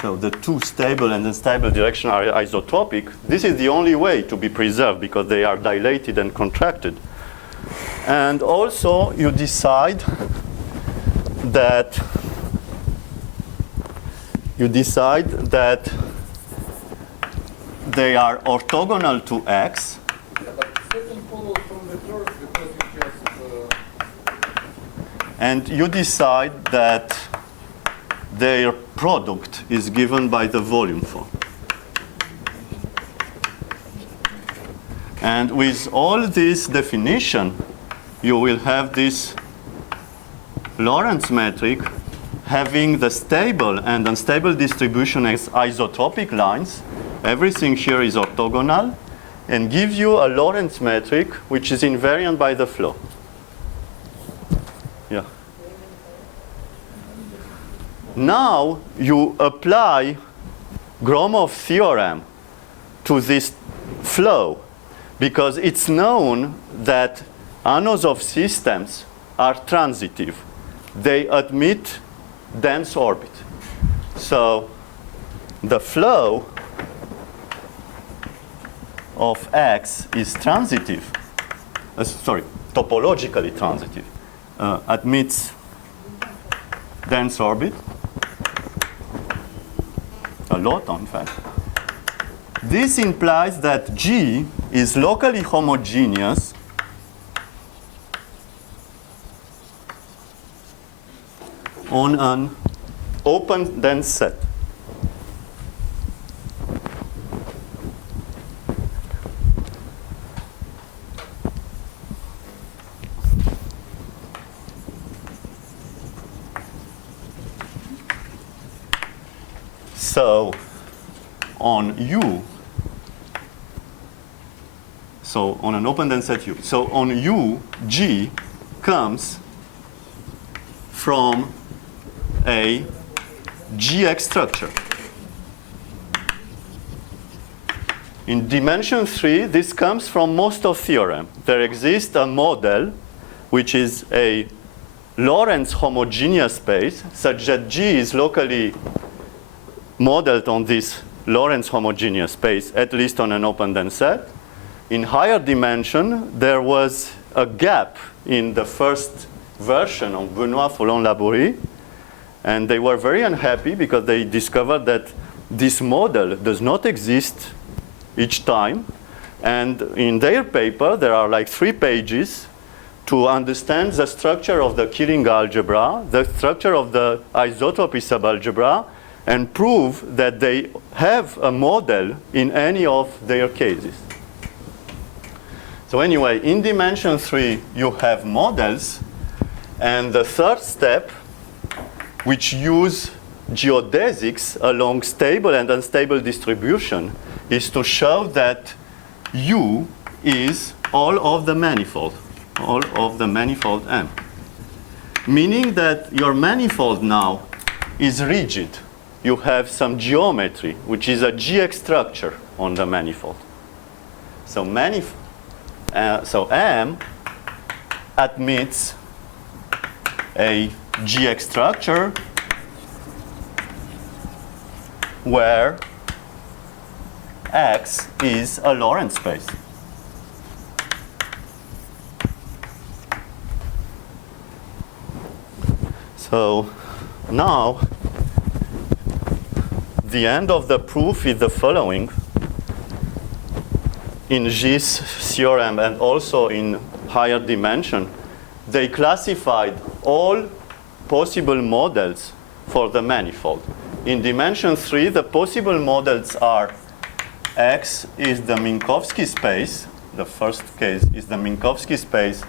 so the two stable and unstable directions are isotropic, this is the only way to be preserved because they are dilated and contracted. And also you decide that they are orthogonal to X. Yeah, but second follows from the first because you just And you decide that their product is given by the volume form. And with all this definition, you will have this Lorentz metric having the stable and unstable distribution as isotropic lines. Everything here is orthogonal, and gives you a Lorentz metric which is invariant by the flow. Yeah. Now you apply Gromov's theorem to this flow because it's known that Anosov systems are transitive. They admit dense orbit. So the flow of X is transitive, topologically transitive, admits dense orbit, a lot in fact. This implies that G is locally homogeneous on an open dense set. So on U, so on an open dense set U, so on U, G comes from a GX structure. In dimension 3, this comes from Mostov theorem. There exists a model which is a Lorentz homogeneous space such that G is locally modeled on this Lorentz homogeneous space, at least on an open dense set. In higher dimension, there was a gap in the first version of Benoit Follon-Labourie, and they were very unhappy because they discovered that this model does not exist each time. And in their paper, there are like 3 pages to understand the structure of the Killing algebra, the structure of the isotropy subalgebra, and prove that they have a model in any of their cases. So anyway, in dimension 3, you have models. And the third step, which use geodesics along stable and unstable distribution, is to show that U is all of the manifold M. Meaning that your manifold now is rigid. You have some geometry, which is a GX structure on the manifold. So M admits a GX structure where X is a Lorentz space. So now the end of the proof is the following. In G's theorem and also in higher dimension, they classified all possible models for the manifold. In dimension 3, the possible models are X is the Minkowski space, the first case is the Minkowski space,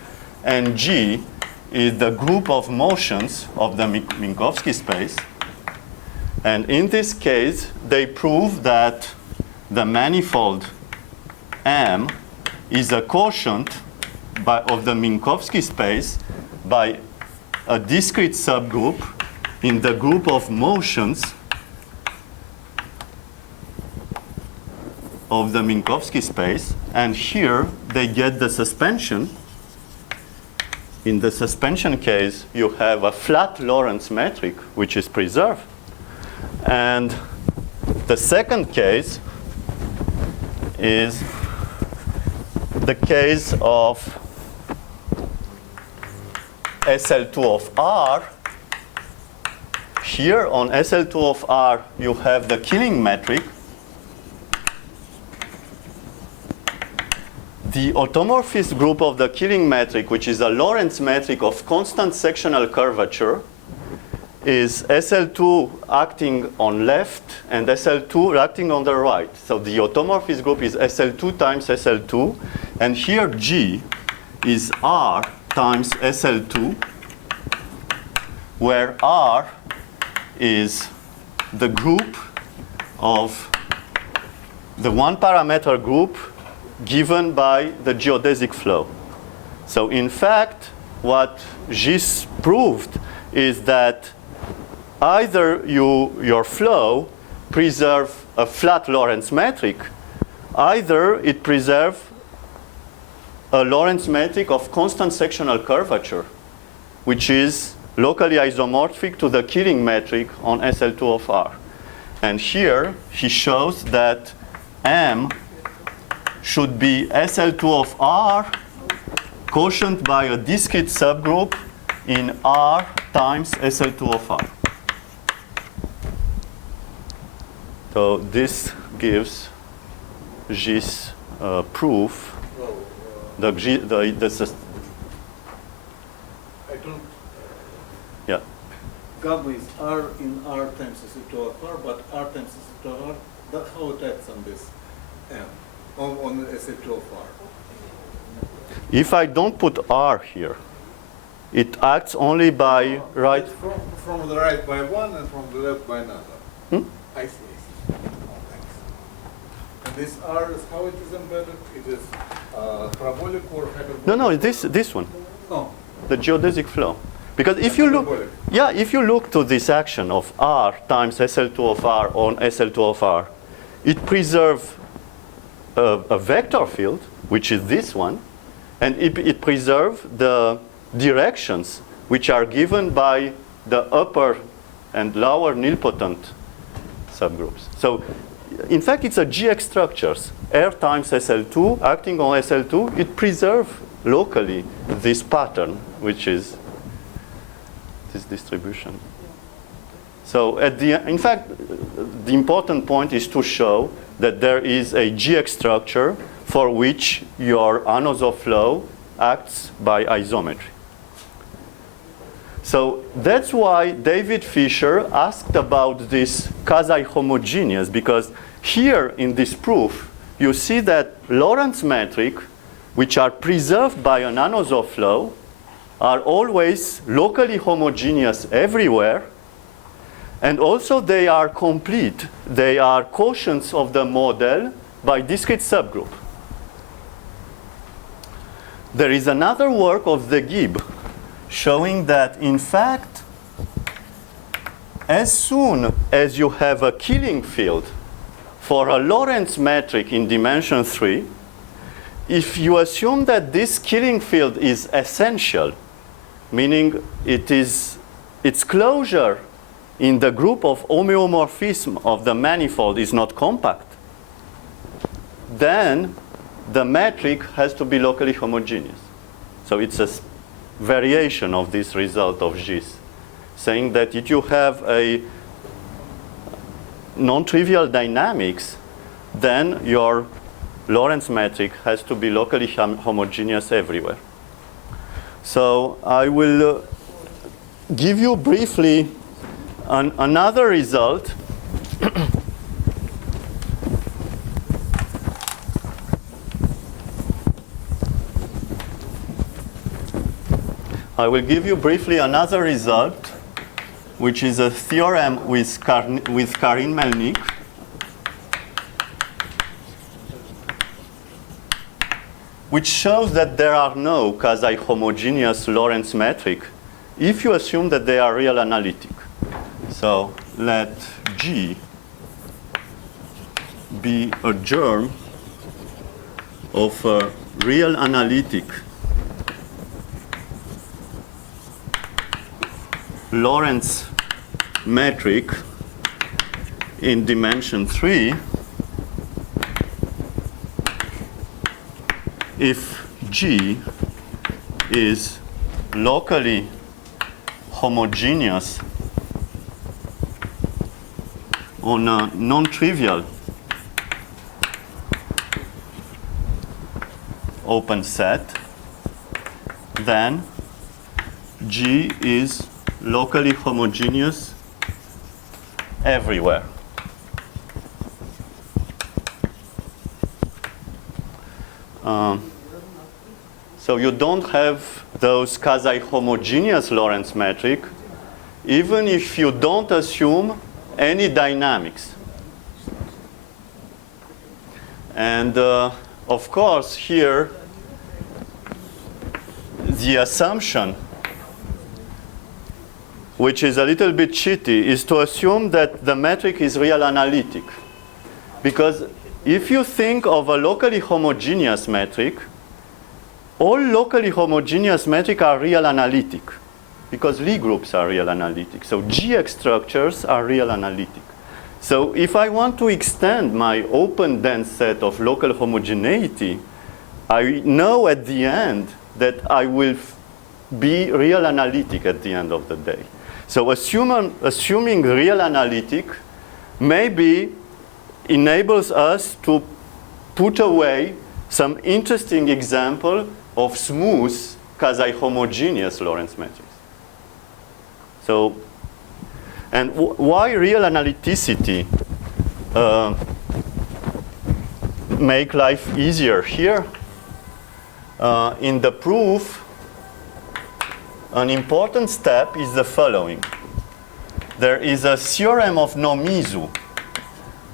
and G is the group of motions of the Minkowski space. And in this case, they prove that the manifold M is a quotient of the Minkowski space by a discrete subgroup in the group of motions of the Minkowski space, and here they get the suspension. In the suspension case, you have a flat Lorentz metric, which is preserved. And the second case is the case of SL2 of R. Here on SL2 of R, you have the Killing metric. The automorphist group of the Killing metric, which is a Lorentz metric of constant sectional curvature, is SL2 acting on left and SL2 acting on the right. So the automorphist group is SL2 times SL2. And here G is R times SL2, where R is the group of the one parameter group given by the geodesic flow. So in fact, what Gis proved is that either your flow preserve a flat Lorentz metric, either it preserve a Lorentz metric of constant sectional curvature, which is locally isomorphic to the Killing metric on SL2 of R. And here he shows that M should be SL2 of R quotient by a discrete subgroup in R times SL2 of R. So this gives Gis proof. Well, The I don't. yeah. Gamma is R in R times SL2 of R, but R times SL2 of R, how it acts on this M, on SL2 of R. If I don't put R here, it acts only by right. From the right by one and from the left by another. Hmm? I see. Oh, thanks. And this R is how it is embedded? It is parabolic or hyperbolic? No, this one, Oh, the geodesic flow. Because if you look, Hyperbolic. yeah, if you look to this action of R times SL2 of R on SL2 of R, it preserves a vector field, which is this one, and it preserves the directions which are given by the upper and lower nilpotent subgroups. So in fact, it's a GX structures. R times SL2 acting on SL2, it preserves locally this pattern, which is this distribution. So in fact, the important point is to show that there is a GX structure for which your Anosov flow acts by isometry. So that's why David Fisher asked about this quasi-homogeneous, because here in this proof, you see that Lorentz metric, which are preserved by an Anosov flow, are always locally homogeneous everywhere, and also they are complete. They are quotients of the model by discrete subgroup. There is another work of the Gibb showing that, in fact, as soon as you have a Killing field for a Lorentz metric in dimension 3, if you assume that this Killing field is essential, meaning its closure in the group of homeomorphism of the manifold is not compact, then the metric has to be locally homogeneous. So it's a variation of this result of Gis, saying that if you have a non-trivial dynamics, then your Lorentz metric has to be locally homogeneous everywhere. So I will give you briefly another result. I will give you briefly another result, which is a theorem with Karin Melnik, which shows that there are no quasi-homogeneous Lorentz metric if you assume that they are real analytic. So let G be a germ of a real analytic Lorentz metric in dimension 3 if G is locally homogeneous on a non-trivial open set, then G is locally homogeneous everywhere. So you don't have those quasi-homogeneous Lorentz metric, even if you don't assume any dynamics. And of course, here, the assumption, which is a little bit cheaty, is to assume that the metric is real analytic. Because if you think of a locally homogeneous metric, all locally homogeneous metric are real analytic, because Lie groups are real analytic. So GX structures are real analytic. So if I want to extend my open dense set of local homogeneity, I know at the end that I will be real analytic at the end of the day. So assuming real analytic maybe enables us to put away some interesting example of smooth quasi-homogeneous Lorentz metrics. So, and why real analyticity make life easier here? In the proof, an important step is the following. There is a theorem of Nomizu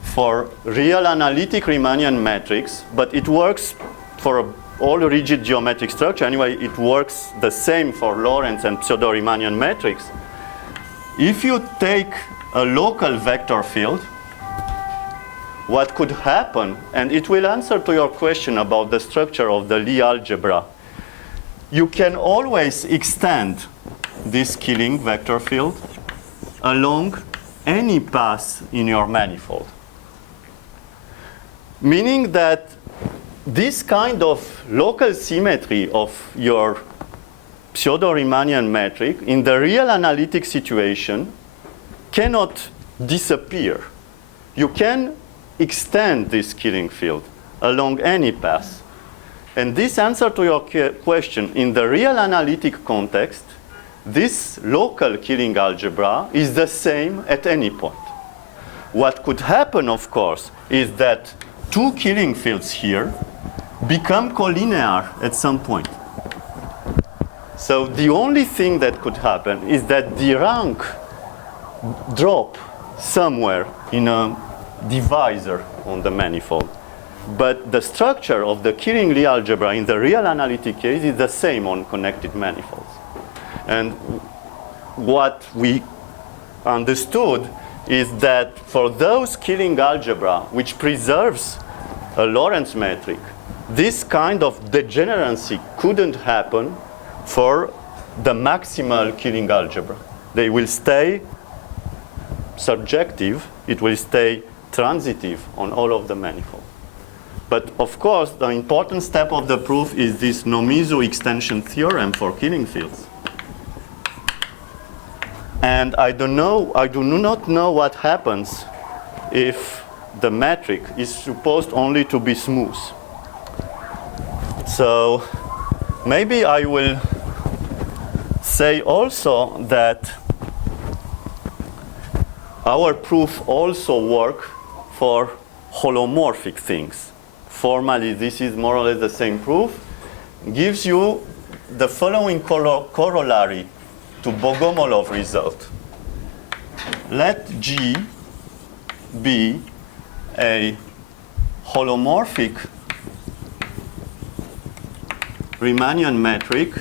for real analytic Riemannian metrics, but it works for all rigid geometric structure. Anyway, it works the same for Lorentz and pseudo-Riemannian metrics. If you take a local vector field, what could happen, and it will answer to your question about the structure of the Lie algebra, you can always extend this Killing vector field along any path in your manifold. Meaning that this kind of local symmetry of your pseudo-Riemannian metric in the real analytic situation cannot disappear. You can extend this Killing field along any path. And this answer to your question, in the real analytic context, this local Killing algebra is the same at any point. What could happen, of course, is that two Killing fields here become collinear at some point. So the only thing that could happen is that the rank drop somewhere in a divisor on the manifold. But the structure of the Killing Lie algebra in the real analytic case is the same on connected manifolds. And what we understood is that for those Killing algebra which preserves a Lorentz metric, this kind of degeneracy couldn't happen for the maximal Killing algebra. They will stay surjective, it will stay transitive on all of the manifolds. But of course, the important step of the proof is this Nomizu extension theorem for Killing fields. And I do not know what happens if the metric is supposed only to be smooth. So maybe I will say also that our proof also works for holomorphic things. Formally, this is more or less the same proof. Gives you the following corollary to Bogomolov result. Let G be a holomorphic Riemannian metric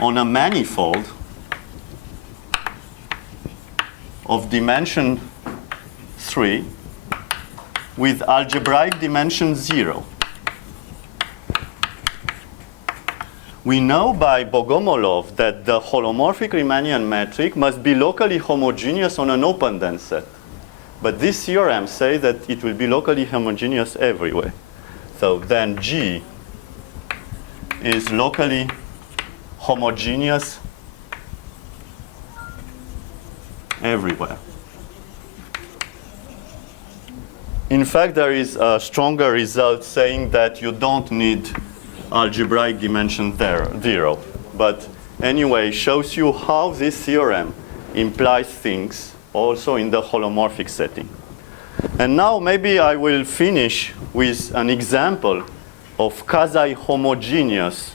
on a manifold of dimension 3 with algebraic dimension 0. We know by Bogomolov that the holomorphic Riemannian metric must be locally homogeneous on an open dense set. But this theorem says that it will be locally homogeneous everywhere. So then G is locally homogeneous everywhere. In fact, there is a stronger result saying that you don't need algebraic dimension 0. But anyway, shows you how this theorem implies things also in the holomorphic setting. And now maybe I will finish with an example of quasi-homogeneous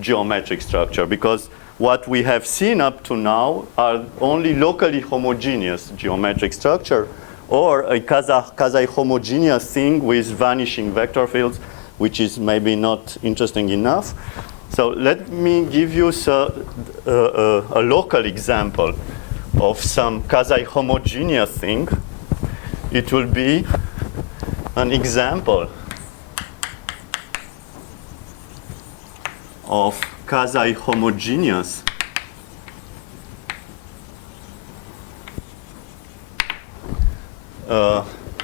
geometric structure, because what we have seen up to now are only locally homogeneous geometric structure, or a quasi-homogeneous thing with vanishing vector fields, which is maybe not interesting enough. So let me give you a local example of some quasi-homogeneous thing. It will be an example of quasi-homogeneous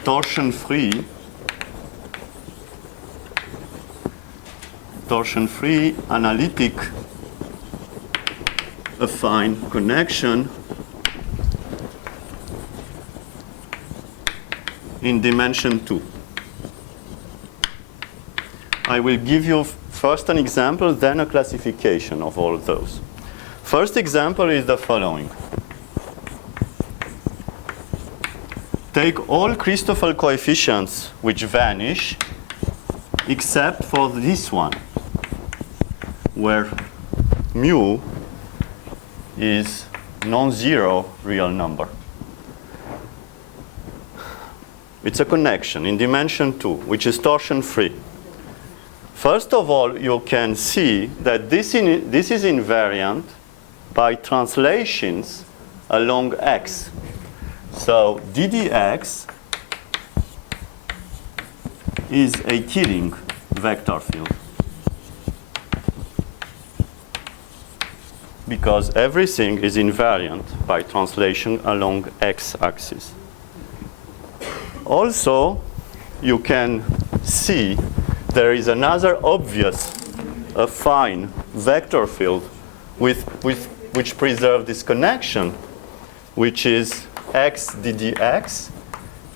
torsion-free analytic affine connection in dimension 2. I will give you first an example, then a classification of all of those. First example is the following. Take all Christoffel coefficients which vanish except for this one, where mu is non-zero real number. It's a connection in dimension 2, which is torsion-free. First of all, you can see that this is invariant by translations along x. So ddx is a Killing vector field, because everything is invariant by translation along x-axis. Also, you can see there is another obvious affine vector field which preserves this connection, which is x ddx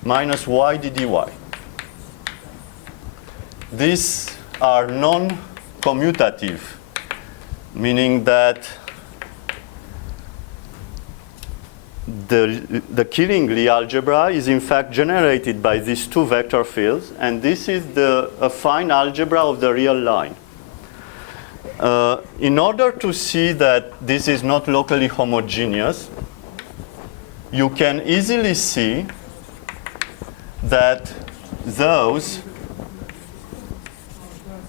minus y ddy. These are non-commutative, meaning that the Killing Lie algebra is in fact generated by these two vector fields, and this is the affine algebra of the real line. In order to see that this is not locally homogeneous, you can easily see that those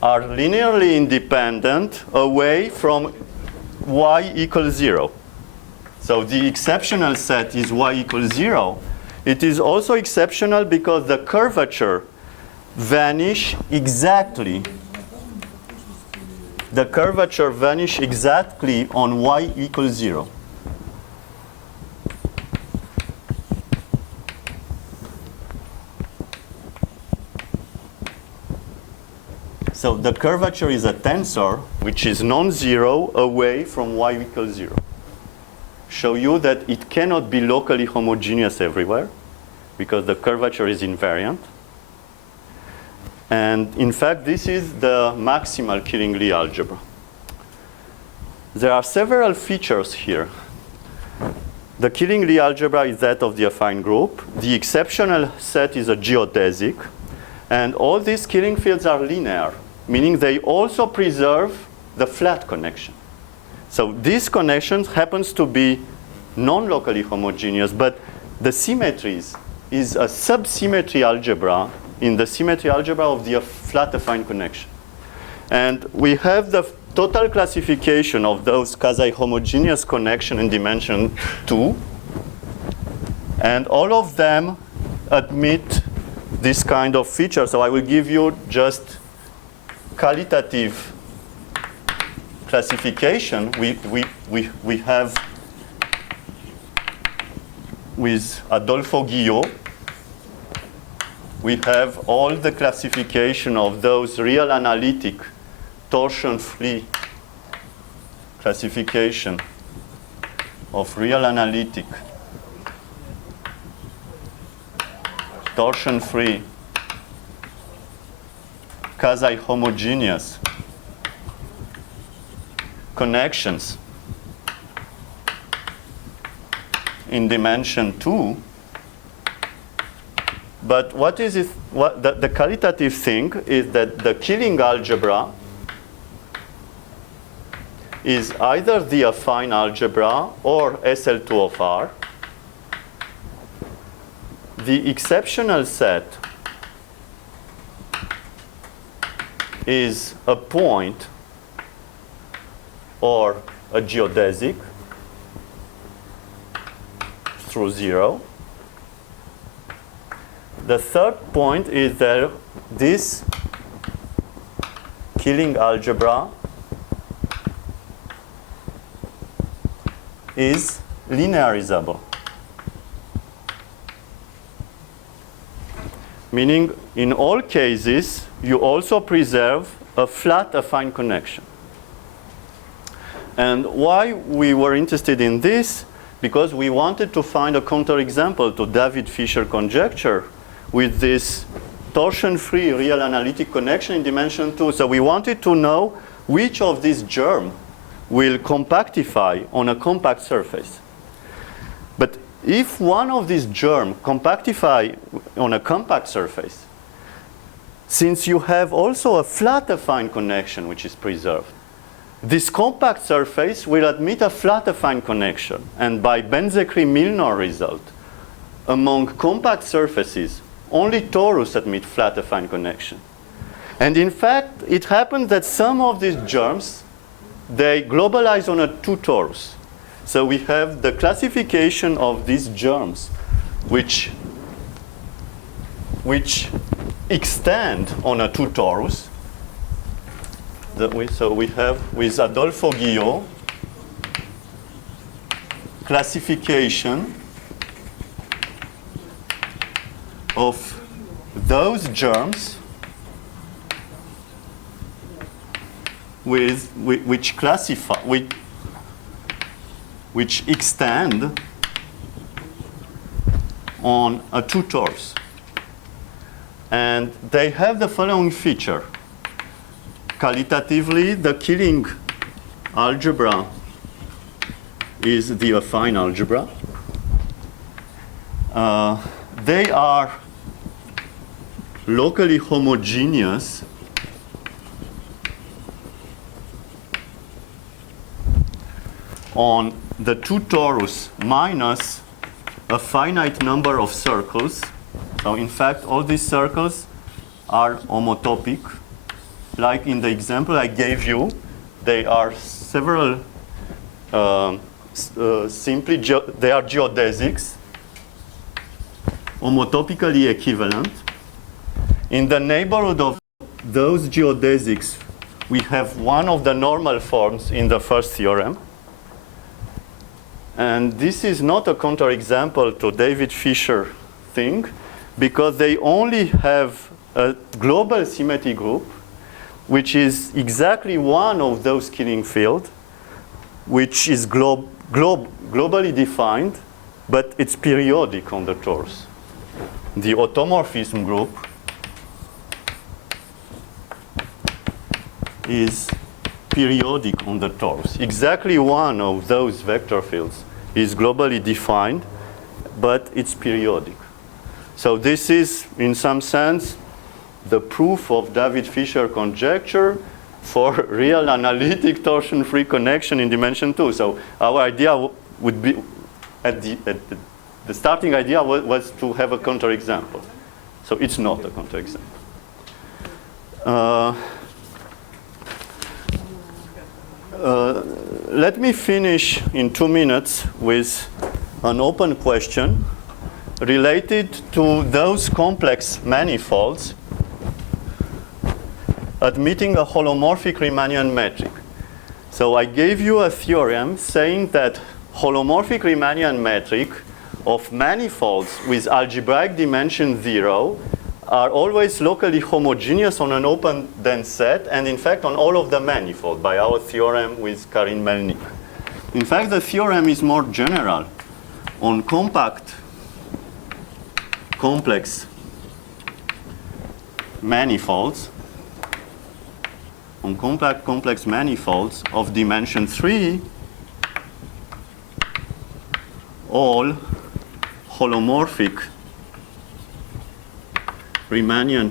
are linearly independent away from y equals 0. So the exceptional set is y equals 0. It is also exceptional because the curvature vanish exactly. The curvature vanish exactly on y equals 0. So the curvature is a tensor which is non-zero away from y equals 0. Show you that it cannot be locally homogeneous everywhere because the curvature is invariant. And in fact, this is the maximal Killing Lie algebra. There are several features here. The Killing Lie algebra is that of the affine group. The exceptional set is a geodesic. And all these Killing fields are linear, meaning they also preserve the flat connection. So this connection happens to be non-locally homogeneous, but the symmetries is a subsymmetry algebra in the symmetry algebra of the flat affine connection. And we have the total classification of those quasi-homogeneous connection in dimension 2. And all of them admit this kind of feature. So I will give you just qualitative classification. We have with Adolfo Guillot, we have all the classification of those real analytic torsion-free classification of real analytic torsion-free quasi-homogeneous connections in dimension 2. But what is it? What the qualitative thing is that the Killing algebra is either the affine algebra or SL2 of R. The exceptional set is a point or a geodesic through 0. The third point is that this Killing algebra is linearizable. Meaning, in all cases, you also preserve a flat affine connection. And why we were interested in this? Because we wanted to find a counterexample to David Fisher conjecture with this torsion-free real analytic connection in dimension 2. So we wanted to know which of these germs will compactify on a compact surface. But if one of these germs compactify on a compact surface, since you have also a flat affine connection which is preserved, this compact surface will admit a flat affine connection. And by Benzekri-Milnor result, among compact surfaces, only torus admit flat affine connection. And in fact, it happens that some of these germs, they globalize on a 2 torus. So we have the classification of these germs which extend on a 2 torus. So we have with Adolfo Guillot classification of those germs which extend on a 2 torus. And they have the following feature. Qualitatively, the Killing algebra is the affine algebra. They are locally homogeneous on the 2 torus minus a finite number of circles. So in fact, all these circles are homotopic. Like in the example I gave you, they are several, they are geodesics, homotopically equivalent. In the neighborhood of those geodesics, we have one of the normal forms in the first theorem. And this is not a counterexample to David Fisher thing, because they only have a global symmetry group, which is exactly one of those Killing fields, which is globally defined, but it's periodic on the torus. The automorphism group is periodic on the torus. Exactly one of those vector fields is globally defined, but it's periodic. So this is, in some sense, the proof of David Fisher conjecture for real analytic torsion-free connection in dimension 2. So our idea would be, the starting idea was to have a counterexample. So it's not a counterexample. Let me finish in 2 minutes with an open question, related to those complex manifolds admitting a holomorphic Riemannian metric. So I gave you a theorem saying that holomorphic Riemannian metric of manifolds with algebraic dimension 0 are always locally homogeneous on an open dense set, and in fact on all of the manifold by our theorem with Karin Melnik. In fact, the theorem is more general on compact complex manifolds, on compact complex manifolds of dimension 3, all holomorphic Riemannian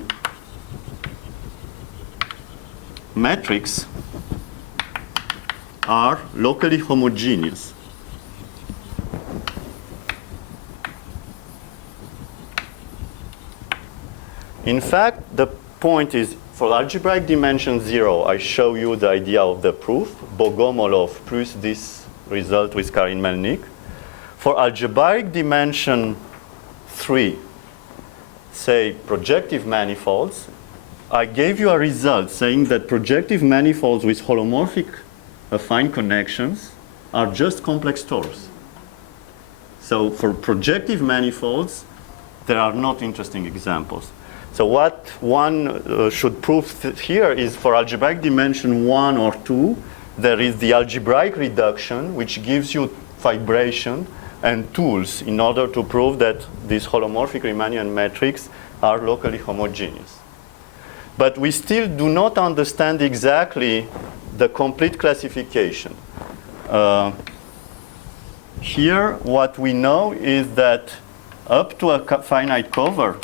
metrics are locally homogeneous. In fact, the point is, for algebraic dimension 0, I show you the idea of the proof, Bogomolov plus this result with Karin Melnik. For algebraic dimension 3, say projective manifolds, I gave you a result saying that projective manifolds with holomorphic affine connections are just complex torus. So for projective manifolds, there are not interesting examples. So what one should prove here is for algebraic dimension 1 or 2, there is the algebraic reduction, which gives you vibration and tools in order to prove that these holomorphic Riemannian metrics are locally homogeneous. But we still do not understand exactly the complete classification. Here, what we know is that up to a finite cover,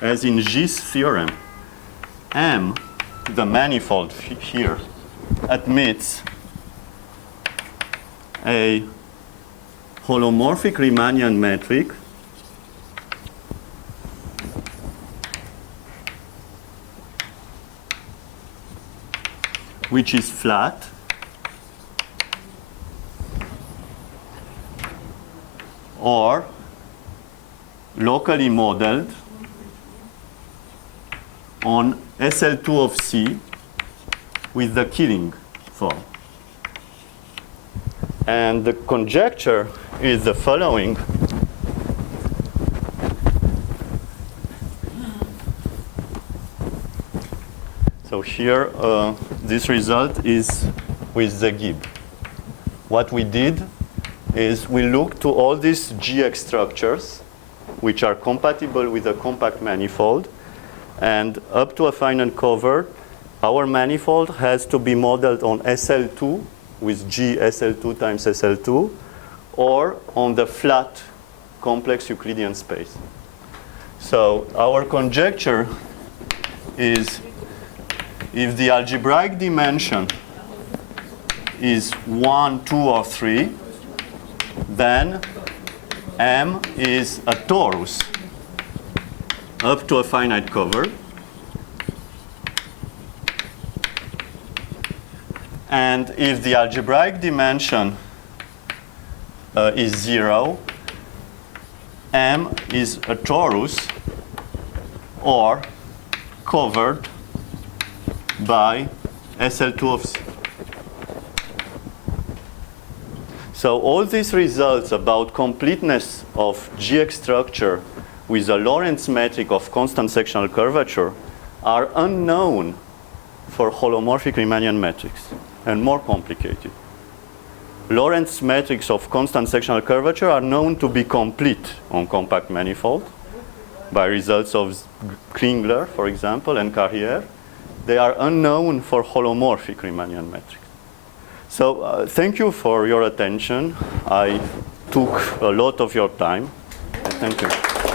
as in G's theorem, M, the manifold here, admits a holomorphic Riemannian metric which is flat or locally modeled on SL2 of C with the Killing form. And the conjecture is the following. So here, this result is with the Gibb. What we did is we looked to all these GX structures, which are compatible with a compact manifold, and up to a finite cover, our manifold has to be modeled on SL2 with G SL2 times SL2, or on the flat complex Euclidean space. So our conjecture is if the algebraic dimension is 1, 2, or 3, then M is a torus up to a finite cover. And if the algebraic dimension is 0, M is a torus or covered by SL2 of C. So all these results about completeness of GX structure with a Lorentz metric of constant sectional curvature are unknown for holomorphic Riemannian metrics and more complicated. Lorentz metrics of constant sectional curvature are known to be complete on compact manifold by results of Klingler, for example, and Carrière. They are unknown for holomorphic Riemannian metrics. So thank you for your attention. I took a lot of your time. Thank you.